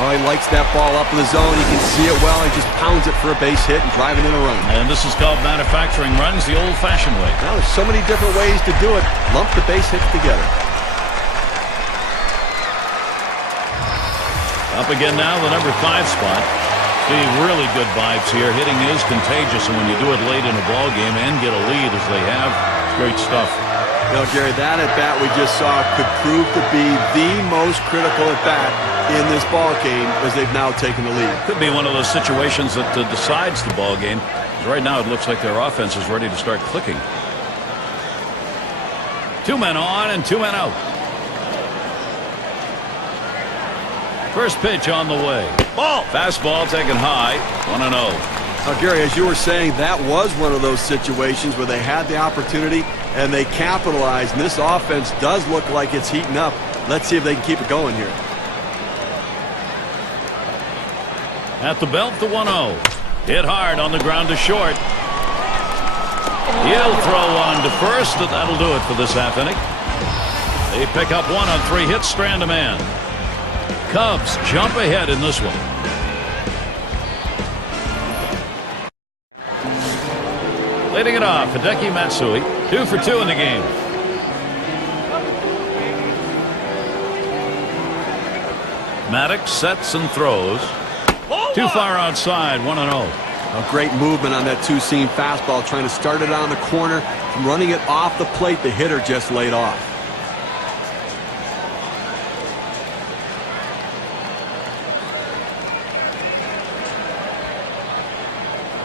Well, he lights that ball up in the zone. He can see it well and just pounds it for a base hit and driving in a run. And this is called manufacturing runs the old-fashioned way. Now, there's so many different ways to do it. Lump the base hits together. Up again now, the number 5 spot. See, really good vibes here. Hitting is contagious, and when you do it late in a ball game and get a lead as they have, it's great stuff. You know, Gary, that at-bat we just saw could prove to be the most critical at-bat in this ball game as they've now taken the lead. Could be one of those situations that decides the ball game. Right now it looks like their offense is ready to start clicking. 2 men on and 2 men out. First pitch on the way. Ball. Fastball taken high. 1-0. Now, Gary, as you were saying, that was one of those situations where they had the opportunity and they capitalized. And this offense does look like it's heating up. Let's see if they can keep it going here. At the belt, the 1-0. Hit hard on the ground to short. He'll throw one to first, and that'll do it for this half inning. They pick up 1 on 3 hits, strand a man. Cubs jump ahead in this one. Leading it off, Hideki Matsui, 2 for 2 in the game. Maddux sets and throws. Too far outside, 1-0. A great movement on that two-seam fastball, trying to start it on the corner. From running it off the plate, the hitter just laid off.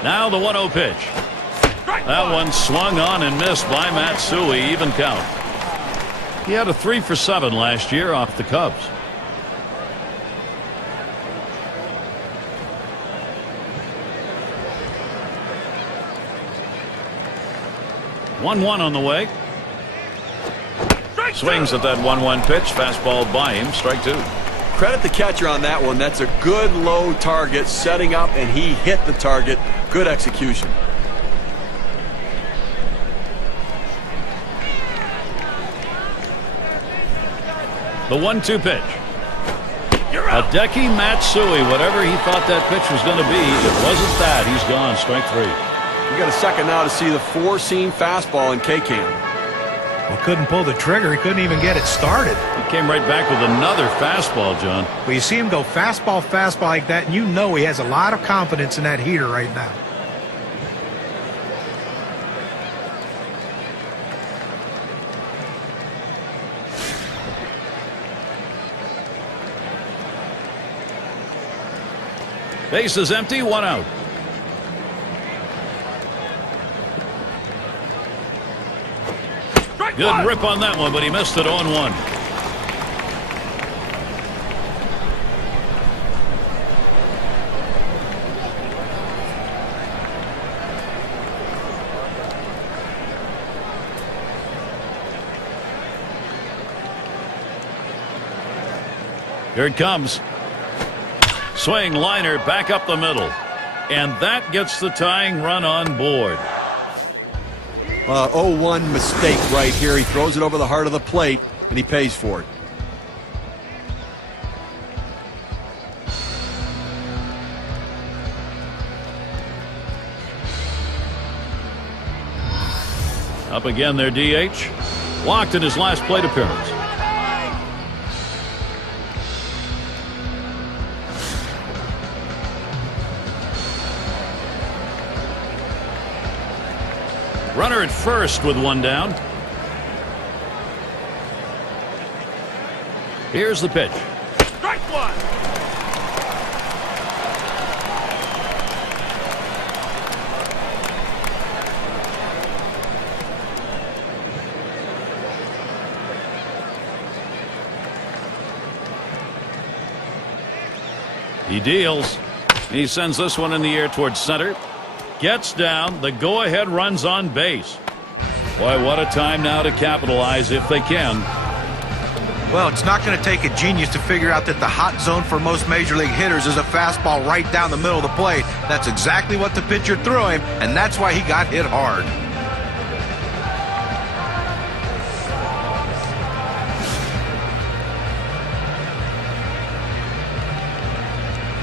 Now the 1-0 pitch. That one swung on and missed by Matsui, even count. He had a 3 for 7 last year off the Cubs. One on the way. Swings at that 1-1 pitch. Fastball by him. Strike 2. Credit the catcher on that one. That's a good low target, setting up, and he hit the target. Good execution. The 1-2 pitch. Hideki Matsui, whatever he thought that pitch was going to be, it wasn't that. He's gone. Strike 3. We got a second now to see the 4-seam fastball in K-Cam. Well, couldn't pull the trigger. He couldn't even get it started. He came right back with another fastball, John. Well, you see him go fastball like that, and you know he has a lot of confidence in that heater right now. Base is empty, 1 out. Good rip on that one, but he missed it 0-1. Here it comes. Swing, liner, back up the middle. And that gets the tying run on board. 0-1 mistake right here. He throws it over the heart of the plate, and he pays for it. Up again their DH. Walked in his last plate appearance. Runner at first with 1 down. Here's the pitch. Strike 1. He deals. He sends this one in the air towards center. Gets down. The go-ahead runs on base. Boy, what a time now to capitalize if they can. Well, it's not going to take a genius to figure out that the hot zone for most major league hitters is a fastball right down the middle of the plate. That's exactly what the pitcher threw him, and that's why he got hit hard.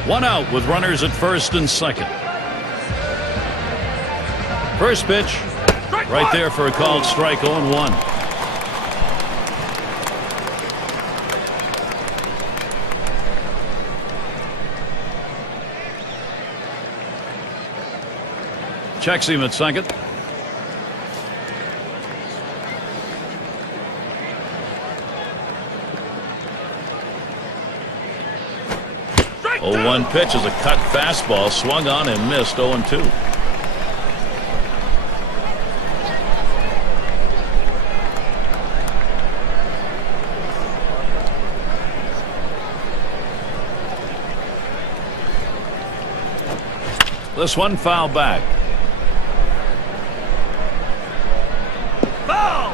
One out with runners at first and second. First pitch, right there for a called strike, 0-1. Checks him at second. Oh, 1 pitch is a cut fastball, swung on and missed, 0-2. This one fouled back. Foul!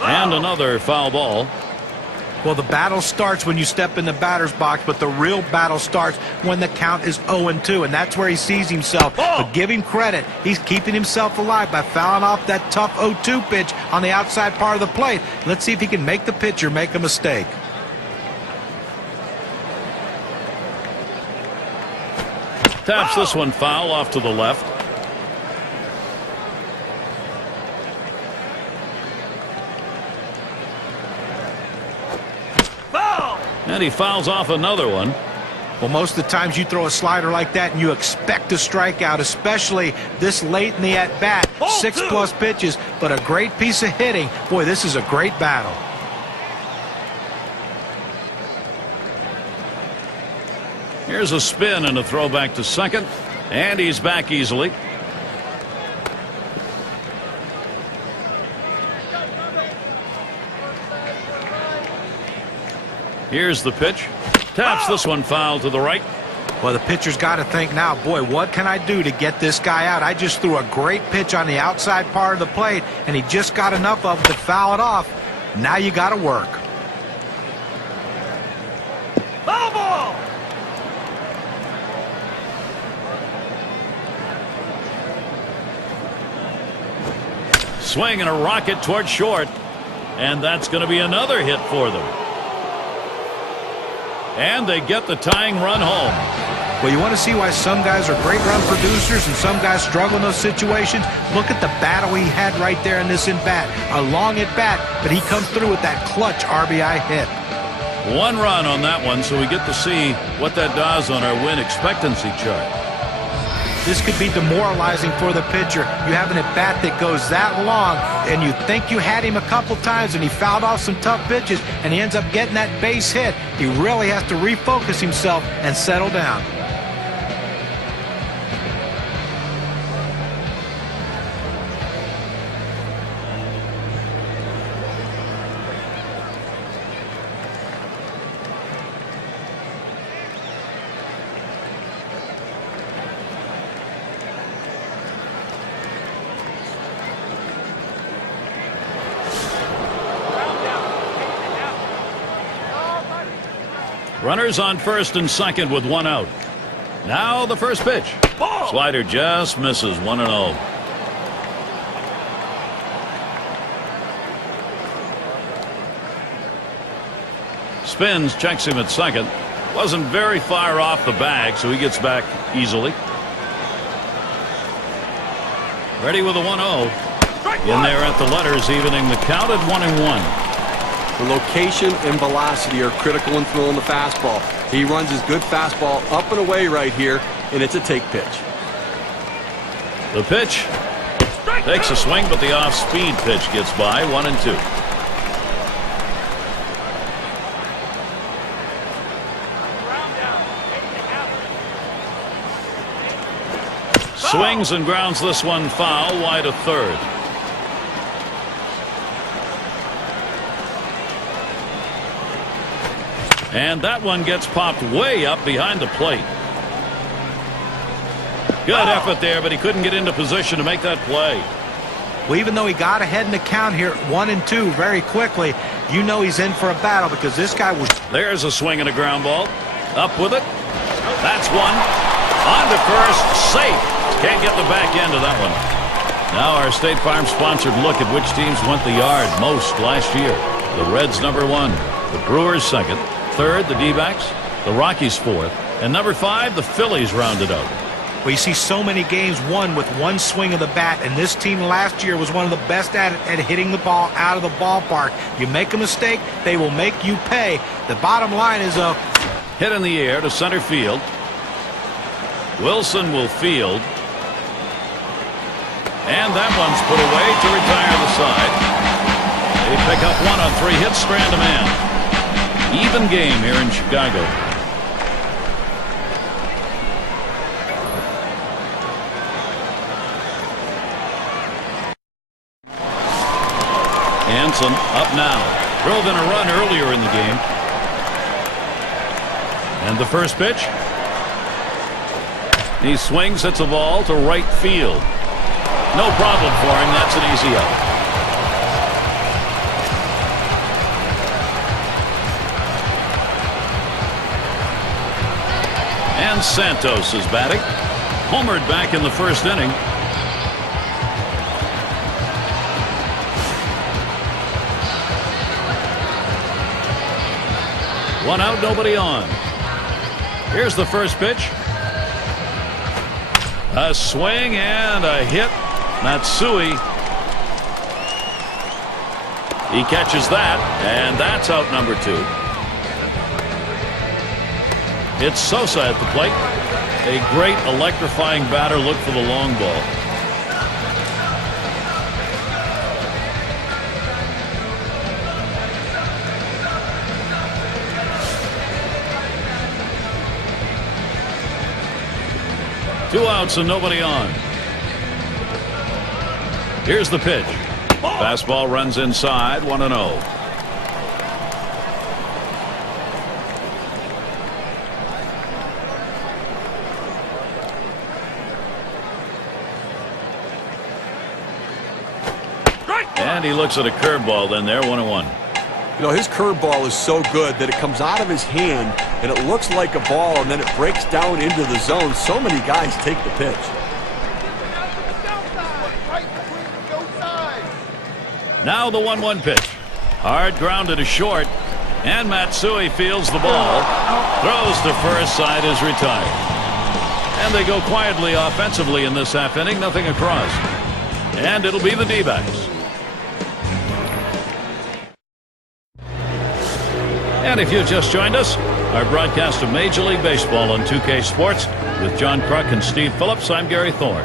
And another foul ball. Well, the battle starts when you step in the batter's box, but the real battle starts when the count is 0-2, and that's where he sees himself. But give him credit. He's keeping himself alive by fouling off that tough 0-2 pitch on the outside part of the plate. Let's see if he can make the pitcher make a mistake. Taps this one foul off to the left. And he fouls off another one. Well, most of the times you throw a slider like that and you expect a strikeout, especially this late in the at-bat. 6+ pitches, but a great piece of hitting. Boy, this is a great battle. Here's a spin and a throw back to second. And he's back easily. Here's the pitch. Taps this one foul to the right. Well, the pitcher's got to think now, boy, what can I do to get this guy out? I just threw a great pitch on the outside part of the plate, and he just got enough of it to foul it off. Now you got to work. Foul ball! Swing and a rocket toward short. And that's going to be another hit for them. And they get the tying run home. Well, you want to see why some guys are great run producers and some guys struggle in those situations? Look at the battle he had right there in this at-bat. A long at-bat, but he comes through with that clutch RBI hit. 1 run on that one, so we get to see what that does on our win expectancy chart. This could be demoralizing for the pitcher. You have an at-bat that goes that long, and you think you had him a couple times, and he fouled off some tough pitches, and he ends up getting that base hit. He really has to refocus himself and settle down. Runners on first and second with 1 out. Now the first pitch. Slider just misses. 1-0. Spins, checks him at second. Wasn't very far off the bag, so he gets back easily. Ready with a 1-0. In there at the letters, evening the count at 1-1. The location and velocity are critical in throwing the fastball. He runs his good fastball up and away right here, and it's a take pitch. The pitch takes a swing, but the off-speed pitch gets by. 1-2. Swings and grounds this one foul, wide of third. And that one gets popped way up behind the plate. Good effort there, but he couldn't get into position to make that play. Well, even though he got ahead in the count here at 1-2 very quickly, you know he's in for a battle because this guy was... There's a swing and a ground ball. Up with it. That's one. On to first. Safe. Can't get the back end of that one. Now our State Farm sponsored look at which teams went the yard most last year. The Reds #1. The Brewers second. Third, the D-backs. The Rockies fourth. And #5, the Phillies rounded out. Well, you see so many games won with one swing of the bat, and this team last year was one of the best at hitting the ball out of the ballpark. You make a mistake, they will make you pay. The bottom line is a hit in the air to center field. Wilson will field. And that one's put away to retire the side. They pick up 1 on 3 hits, strand a man. Even game here in Chicago. Hanson up now. Drove in a run earlier in the game. And the first pitch. He swings, hits a ball to right field. No problem for him. That's an easy out. And Santos is batting. Homered back in the first inning. One out, nobody on. Here's the first pitch. A swing and a hit. Matsui. He catches that, and that's out number 2. It's Sosa at the plate. A great electrifying batter. Look for the long ball. Two outs and nobody on. Here's the pitch. Fastball runs inside, 1-0. And he looks at a curveball then there, 1-1. You know, his curveball is so good that it comes out of his hand and it looks like a ball, and then it breaks down into the zone. So many guys take the pitch. Now the 1-1 pitch. Hard grounded to short, and Matsui fields the ball. Throws to first, side is retired. And they go quietly offensively in this half inning, nothing across. And it'll be the D-backs. And if you've just joined us, our broadcast of Major League Baseball on 2K Sports with John Kruk and Steve Phillips, I'm Gary Thorne.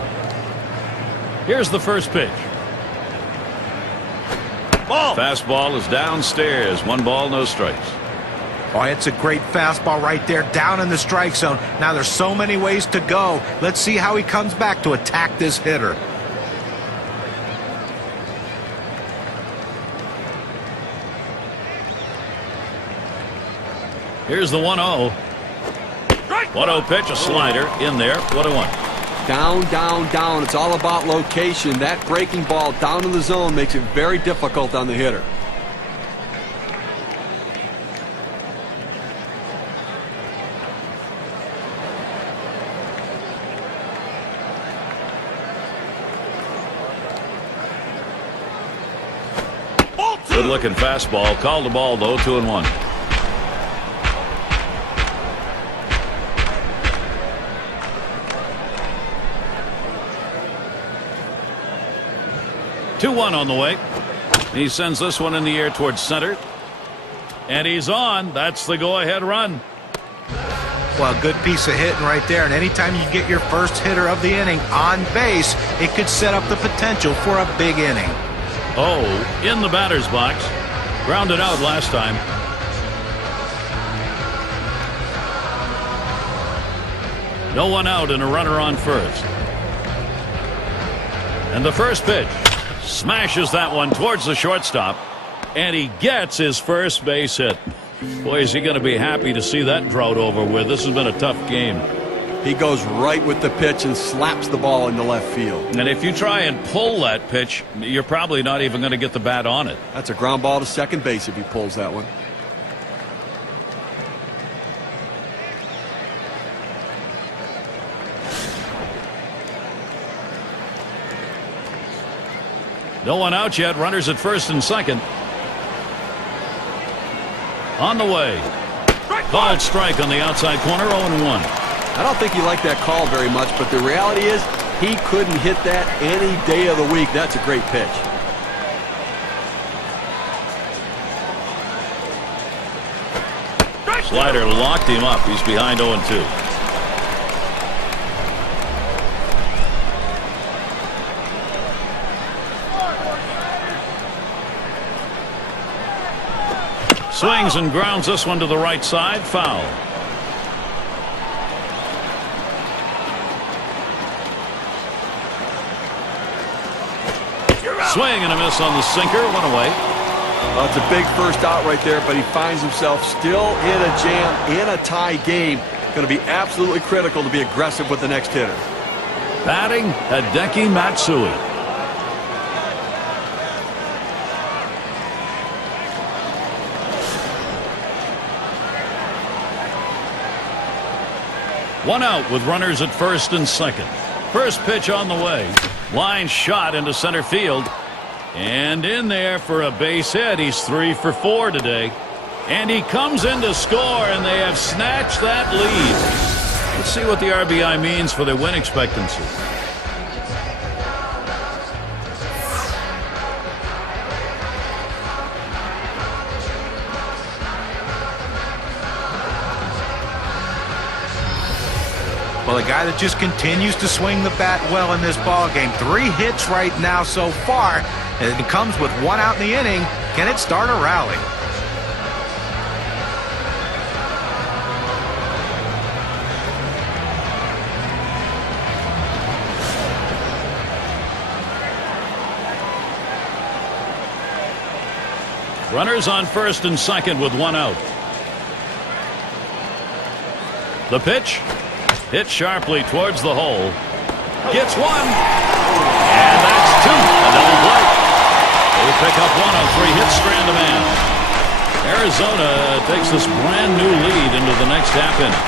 Here's the first pitch. Ball. Fastball is downstairs. 1 ball, no strikes. Oh, it's a great fastball right there, down in the strike zone. Now there's so many ways to go. Let's see how he comes back to attack this hitter. Here's the 1-0. 1-0 pitch, a slider in there. 1-1. Down, down, down. It's all about location. That breaking ball down in the zone makes it very difficult on the hitter. Good looking fastball. Called the ball though. 2-1. On the way. He sends this one in the air towards center. And he's on. That's the go-ahead run. Well, good piece of hitting right there. And anytime you get your first hitter of the inning on base, it could set up the potential for a big inning. Oh, in the batter's box. Grounded out last time. No one out and a runner on first. And the first pitch. Smashes that one towards the shortstop, and he gets his first base hit. Boy, is he going to be happy to see that drought over with. This has been a tough game. He goes right with the pitch and slaps the ball into left field. And if you try and pull that pitch, you're probably not even going to get the bat on it. That's a ground ball to second base if he pulls that one. No one out yet. Runners at first and second. On the way. Called strike on the outside corner. 0-1. I don't think he liked that call very much, but the reality is he couldn't hit that any day of the week. That's a great pitch. Slider locked him up. He's behind 0-2. Swings and grounds this one to the right side. Foul. Swing and a miss on the sinker. 1 away. Well, it's a big first out right there, but he finds himself still in a jam, in a tie game. Going to be absolutely critical to be aggressive with the next hitter. Batting, Hideki Matsui. One out with runners at first and second. First pitch on the way. Line shot into center field. And in there for a base hit. He's 3 for 4 today. And he comes in to score, and they have snatched that lead. Let's see what the RBI means for their win expectancy. Well, a guy that just continues to swing the bat well in this ball game. 3 hits right now so far. And it comes with 1 out in the inning. Can it start a rally? Runners on first and second with 1 out. The pitch. Hit sharply towards the hole. Gets 1. And that's 2. A double play. They pick up 1 on 3 hits, strand a man. Arizona takes this brand new lead into the next half inning.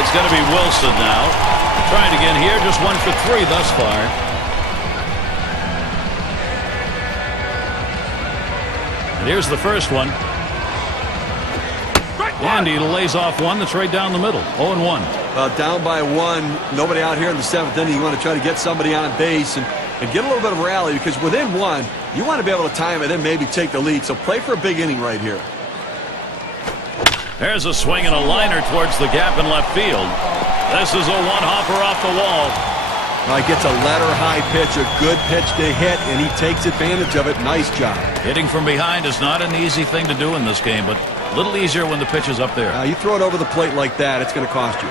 It's going to be Wilson now. Trying to get here, just 1 for 3 thus far. And here's the first one. And he lays off one that's right down the middle. 0-1. Well, down by 1. Nobody out here in the 7th inning. You want to try to get somebody on base and get a little bit of a rally, because within 1, you want to be able to time it and maybe take the lead. So play for a big inning right here. There's a swing and a liner towards the gap in left field. This is a one-hopper off the wall. He gets a letter high pitch, a good pitch to hit, and he takes advantage of it. Nice job. Hitting from behind is not an easy thing to do in this game, but a little easier when the pitch is up there. You throw it over the plate like that, it's going to cost you.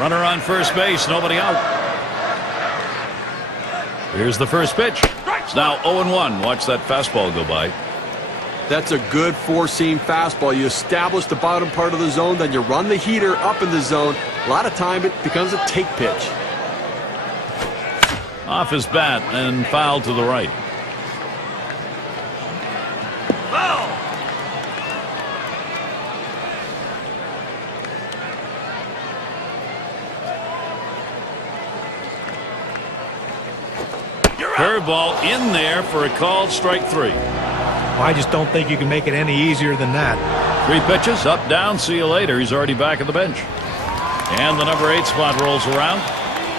Runner on first base, nobody out. Here's the first pitch. It's now 0-1. Watch that fastball go by. That's a good four-seam fastball. You establish the bottom part of the zone, then you run the heater up in the zone. A lot of time it becomes a take pitch. Off his bat and foul to the right. Curveball in there for a called strike 3. Well, I just don't think you can make it any easier than that. 3 pitches, up, down, see you later. He's already back at the bench. And the number 8 spot rolls around.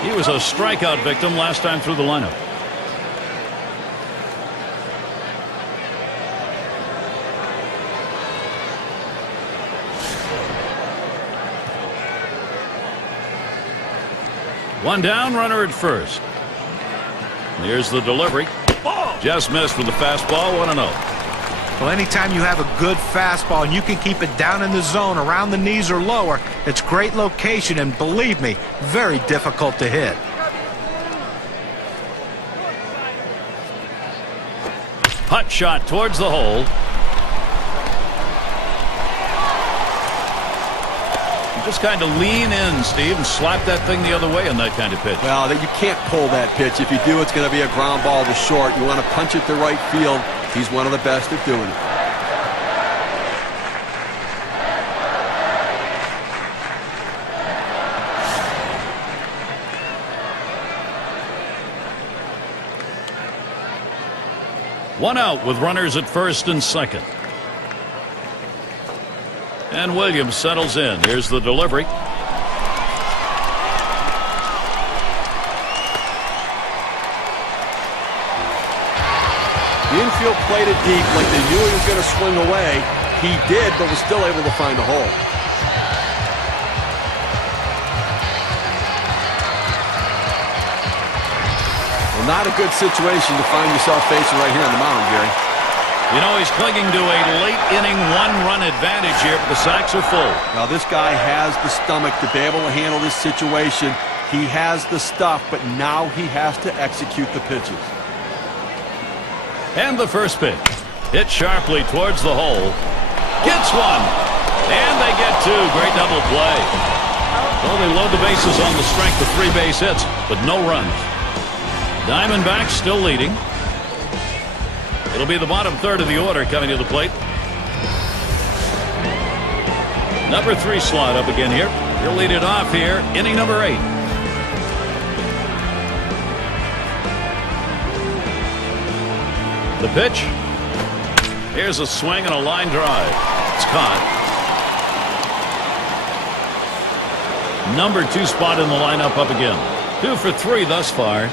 He was a strikeout victim last time through the lineup. One down, runner at first. Here's the delivery. Just missed with the fastball, 1-0. Well, anytime you have a good fastball and you can keep it down in the zone around the knees or lower, it's great location, and believe me, very difficult to hit. Hut shot towards the hole. Just kind of lean in, Steve, and slap that thing the other way on that kind of pitch. Well, you can't pull that pitch. If you do, it's going to be a ground ball to short. You want to punch it to right field. He's one of the best at doing it. One out with runners at first and second. And Williams settles in. Here's the delivery. The infield played it deep like they knew he was going to swing away. He did, but was still able to find a hole. Well, not a good situation to find yourself facing right here on the mound, Gary. You know, he's clinging to a late inning one-run advantage here, but the sacks are full. Now, this guy has the stomach to be able to handle this situation. He has the stuff, but now he has to execute the pitches. And the first pitch. Hit sharply towards the hole. Gets one. And they get two. Great double play. So they load the bases on the strength of 3 base hits, but no runs. Diamondbacks still leading. It'll be the bottom third of the order coming to the plate. Number 3 slot up again here. He'll lead it off here, inning number 8. The pitch. Here's a swing and a line drive. It's caught. Number 2 spot in the lineup up again. 2 for 3 thus far.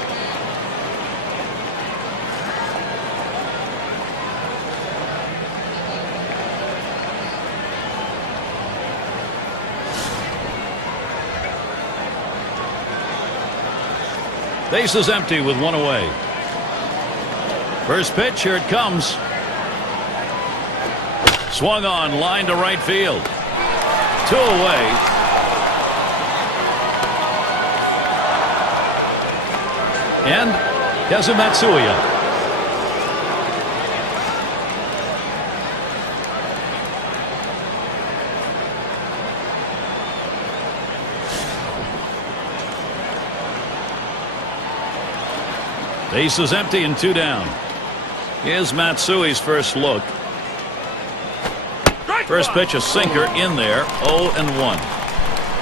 Base is empty with 1 away. First pitch, here it comes. Swung on, line to right field. 2 away. And Masaichi up. Base is empty and 2 down. Here's Matsuy's first look. First pitch, a sinker in there. 0-1.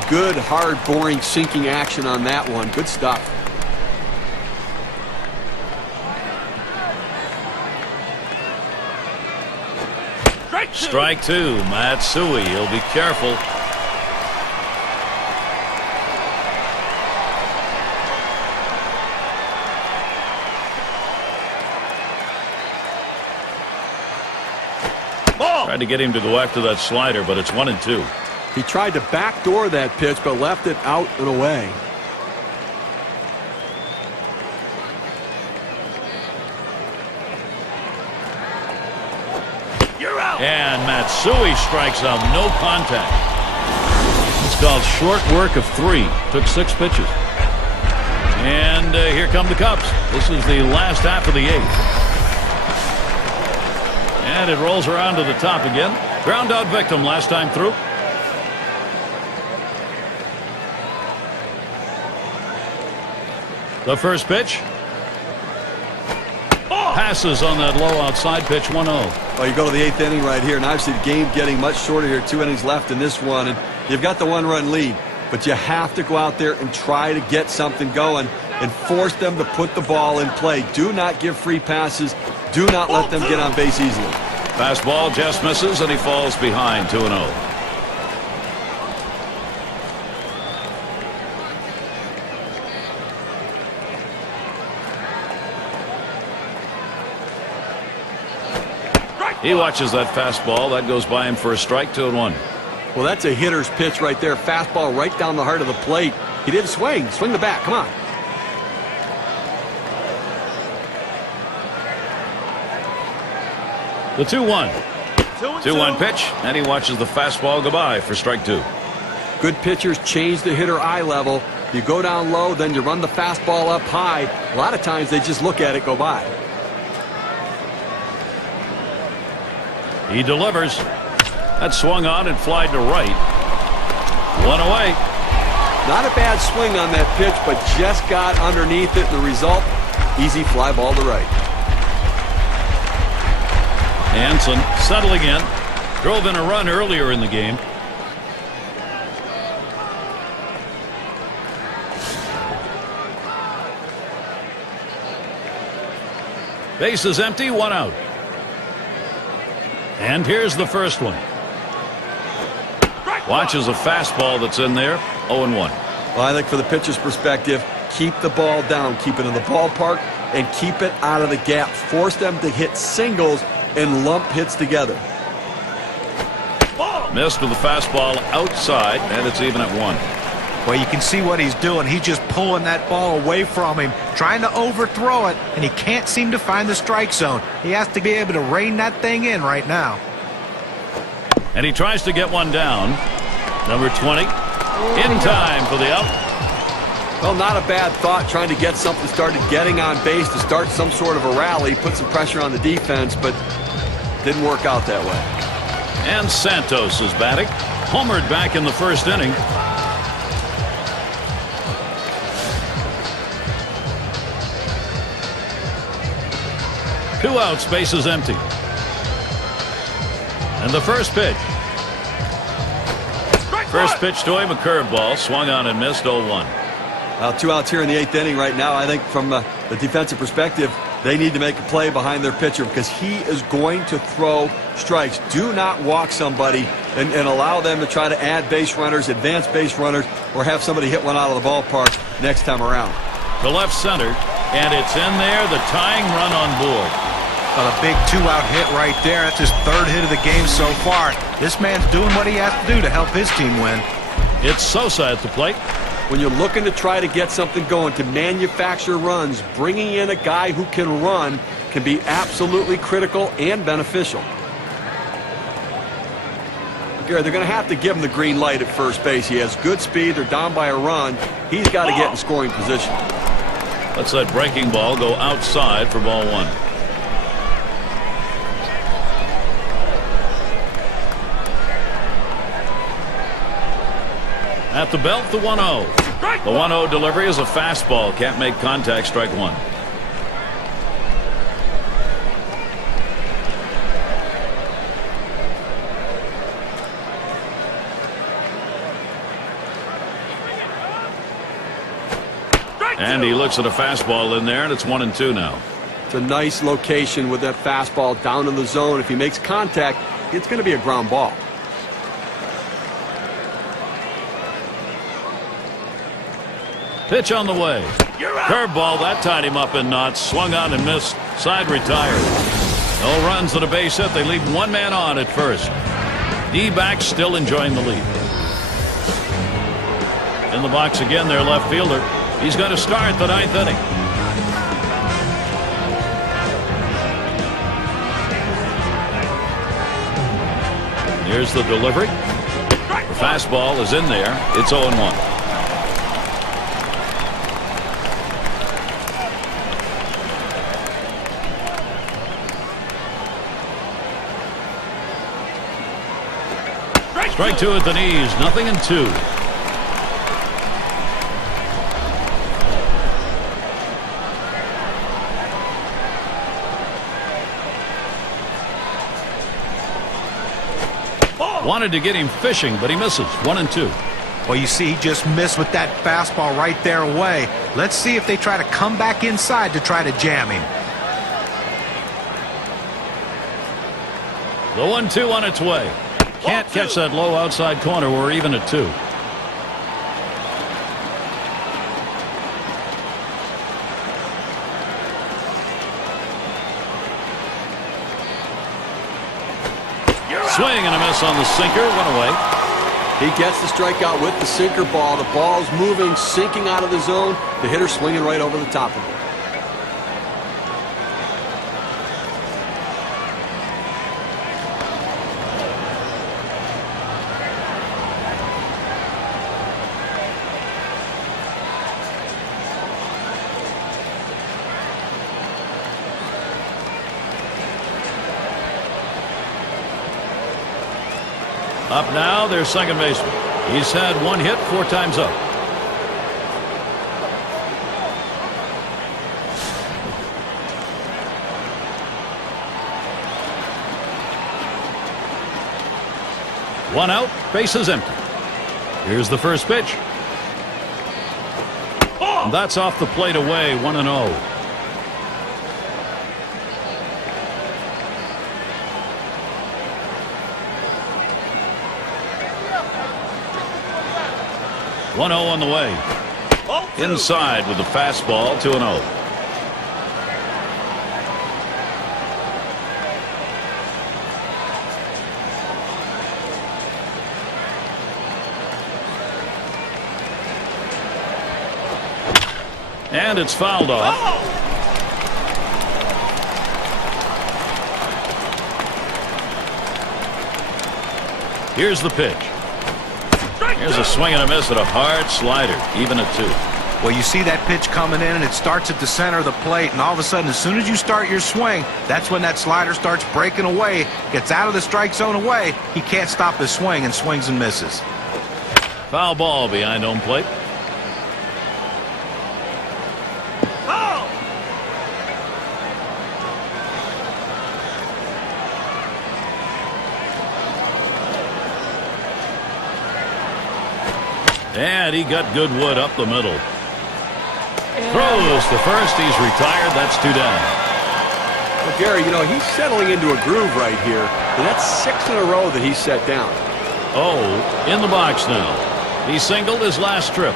Good, hard, boring, sinking action on that one. Good stuff. Strike 2. Matsui. He'll be careful. Tried to get him to go after that slider, but it's 1-2. He tried to backdoor that pitch, but left it out and away. You're out. And Matsui strikes out. No contact. It's called short work of 3. Took 6 pitches. And here come the Cubs. This is the last half of the 8th. And it rolls around to the top again. Ground out victim last time through. The first pitch. Passes on that low outside pitch. 1-0. Well, you go to the 8th inning right here, and obviously the game getting much shorter here. 2 innings left in this one, and you've got the 1-run lead. But you have to go out there and try to get something going and force them to put the ball in play. Do not give free passes. Do not let them get on base easily. Fastball just misses, and he falls behind. 2-0. He watches that fastball. That goes by him for a strike. 2-1. Well, that's a hitter's pitch right there. Fastball right down the heart of the plate. He didn't swing. Swing the bat. Come on. The 2-1. 2-1 pitch, and he watches the fastball go by for strike 2. Good pitchers change the hitter eye level. You go down low, then you run the fastball up high. A lot of times they just look at it go by. He delivers. That swung on and flied to right. 1 away. Not a bad swing on that pitch, but just got underneath it. The result, easy fly ball to right. Hanson settling in. Drove in a run earlier in the game. Base is empty, 1 out. And here's the first one. Watches a fastball that's in there. 0-1. Well, I think for the pitcher's perspective, keep the ball down, keep it in the ballpark, and keep it out of the gap. Force them to hit singles and lump hits together. Missed with the fastball outside, and it's even at 1. Well, you can see what he's doing. He's just pulling that ball away from him, trying to overthrow it, and he can't seem to find the strike zone. He has to be able to rein that thing in right now. And he tries to get one down. Number 20 in time for the out. Well, not a bad thought, trying to get something started, getting on base to start some sort of a rally, put some pressure on the defense, but didn't work out that way. And Santos is batting. Homered back in the first inning. Two outs, base is empty. And the first pitch. First pitch to him, a curveball, swung on and missed, 0-1. 2 outs here in the 8th inning right now. I think from the defensive perspective, they need to make a play behind their pitcher because he is going to throw strikes. Do not walk somebody and allow them to try to add base runners, advance base runners, or have somebody hit one out of the ballpark next time around. To left center, and it's in there, the tying run on board. Well, a big 2-out hit right there. That's his 3rd hit of the game so far. This man's doing what he has to do to help his team win. It's Sosa at the plate. When you're looking to try to get something going, to manufacture runs, bringing in a guy who can run can be absolutely critical and beneficial. Gary, they're going to have to give him the green light at first base. He has good speed. They're down by a run. He's got to get in scoring position. Let's let breaking ball go outside for ball 1. At the belt, the 1-0. The 1-0 delivery is a fastball. Can't make contact, strike 1. And he looks at a fastball in there, and it's 1-2 now. It's a nice location with that fastball down in the zone. If he makes contact, it's going to be a ground ball. Pitch on the way. Curveball, that tied him up in knots. Swung on and missed. Side retired. No runs and a base hit. They leave one man on at first. D-backs still enjoying the lead. In the box again, their left fielder. He's going to start the 9th inning. Here's the delivery. The fastball is in there. It's 0-1. Strike 2 at the knees, 0-2. Wanted to get him fishing, but he misses. 1-2. Well, you see, he just missed with that fastball right there away. Let's see if they try to come back inside to try to jam him. The 1-2 on its way. Can't catch that low outside corner. We're even at 2. Swing and a miss on the sinker. One away. He gets the strikeout with the sinker ball. The ball's moving, sinking out of the zone. The hitter swinging right over the top of it. Up now, their second baseman. He's had 1 hit 4 times up. One out, base is empty. Here's the first pitch. And that's off the plate away, 1-0. One 0 on the way. Inside with the fastball, 2-0. And it's fouled off. Here's the pitch. Here's a swing and a miss at a hard slider, even at 2. Well, you see that pitch coming in, and it starts at the center of the plate, and all of a sudden, as soon as you start your swing, that's when that slider starts breaking away, gets out of the strike zone away. He can't stop his swing and swings and misses. Foul ball behind home plate. And he got good wood up the middle. Throws the first. He's retired. That's 2 down. Well, Gary, you know, he's settling into a groove right here. And that's 6 in a row that he's set down. Oh, in the box now. He singled his last trip.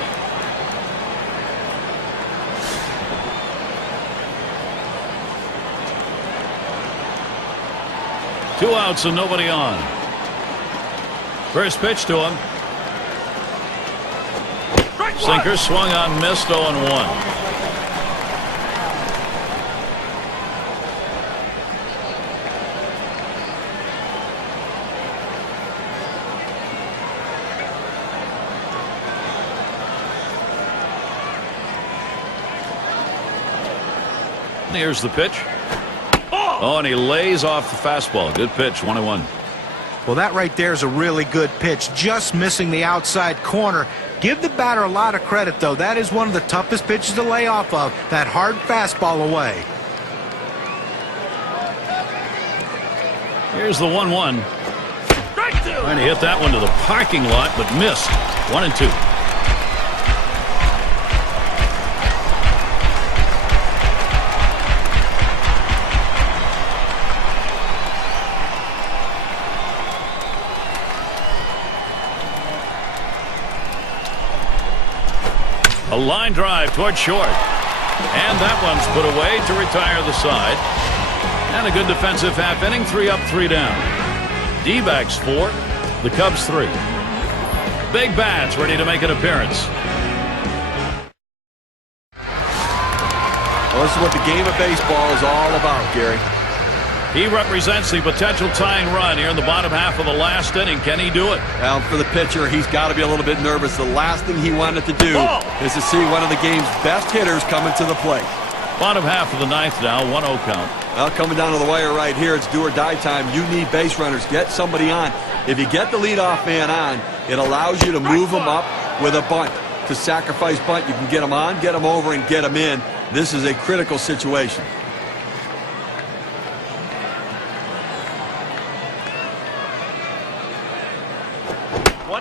Two outs and nobody on. First pitch to him. Sinker swung on, missed, 0-1. Here's the pitch. Oh, and he lays off the fastball. Good pitch, 1-1. Well, that right there is a really good pitch, just missing the outside corner. Give the batter a lot of credit, though. That is one of the toughest pitches to lay off of, that hard fastball away. Here's the 1-1. Trying to hit that one to the parking lot, but missed. 1-2. A line drive toward short. And that one's put away to retire the side. And a good defensive half inning. 3 up, 3 down. D-backs 4. The Cubs 3. Big bats ready to make an appearance. Well, this is what the game of baseball is all about, Gary. He represents the potential tying run here in the bottom half of the last inning. Can he do it? Well, for the pitcher, he's got to be a little bit nervous. The last thing he wanted to do is to see one of the game's best hitters coming to the plate. Bottom half of the ninth now, 1-0 count. Well, coming down to the wire right here, it's do or die time. You need base runners. Get somebody on. If you get the leadoff man on, it allows you to move him up with a bunt. To sacrifice bunt, you can get him on, get him over, and get him in. This is a critical situation.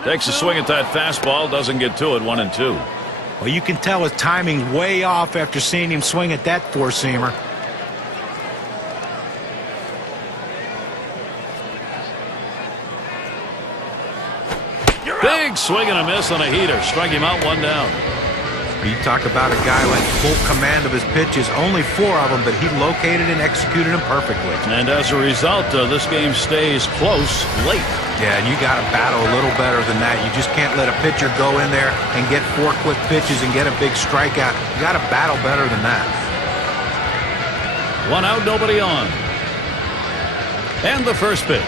Takes a swing at that fastball, doesn't get to it. 1-2. Well, you can tell his timing way off after seeing him swing at that four-seamer. Big swing and a miss on a heater. Strike him out, 1 down. You talk about a guy with full command of his pitches. Only 4 of them, but he located and executed them perfectly. And as a result, this game stays close late. Yeah, and you got to battle a little better than that. You just can't let a pitcher go in there and get 4 quick pitches and get a big strikeout. You got to battle better than that. 1 out, nobody on. And the first pitch.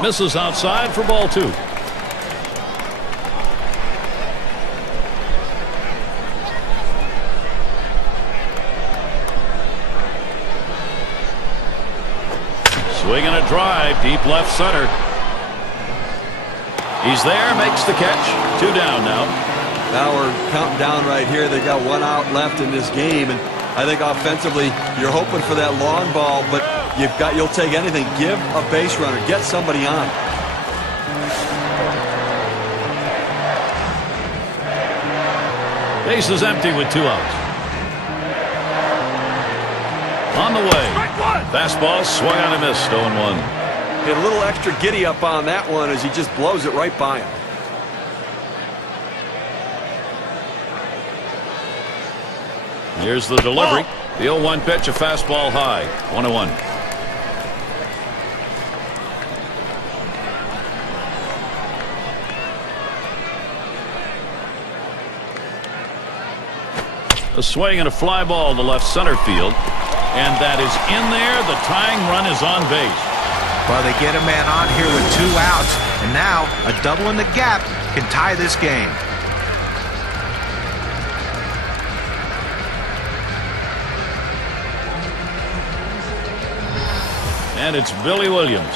Misses outside for ball 2. Swing and a drive, deep left center. He's there, makes the catch. 2 down now. Now we're counting down right here. They got 1 out left in this game, and I think offensively you're hoping for that long ball, but you'll take anything. Give a base runner, get somebody on. Base is empty with 2 outs. On the way. Fastball swung on and missed. 0-1. Get a little extra giddy up on that one as he just blows it right by him. Here's the delivery. The 0-1 pitch, a fastball high. 1-1. A swing and a fly ball to left center field. And that is in there. The tying run is on base. Well, they get a man on here with 2 outs. And now a double in the gap can tie this game. And it's Billy Williams.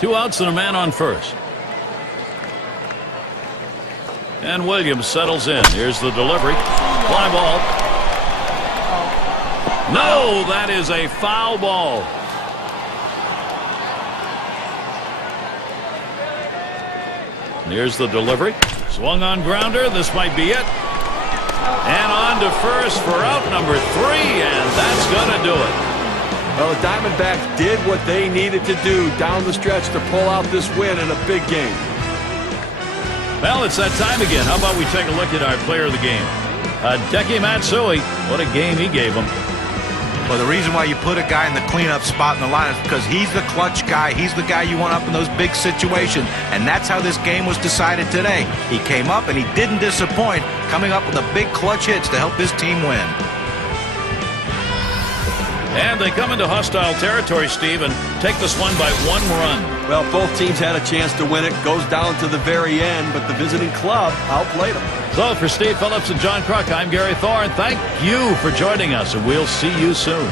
Two outs and a man on first. And Williams settles in. Here's the delivery. Fly ball. No, that is a foul ball. Here's the delivery. Swung on grounder. This might be it. And on to first for out number 3, and that's going to do it. Well, the Diamondbacks did what they needed to do down the stretch to pull out this win in a big game. Well, it's that time again. How about we take a look at our player of the game? Hideki Matsui. What a game he gave him. Well, the reason why you put a guy in the cleanup spot in the lineup is because he's the clutch guy. He's the guy you want up in those big situations. And that's how this game was decided today. He came up and he didn't disappoint, coming up with the big clutch hits to help his team win. And they come into hostile territory, Steve, and take this one by 1 run. Well, both teams had a chance to win it. Goes down to the very end, but the visiting club outplayed them. So for Steve Phillips and John Kruk, I'm Gary Thorne. Thank you for joining us, and we'll see you soon.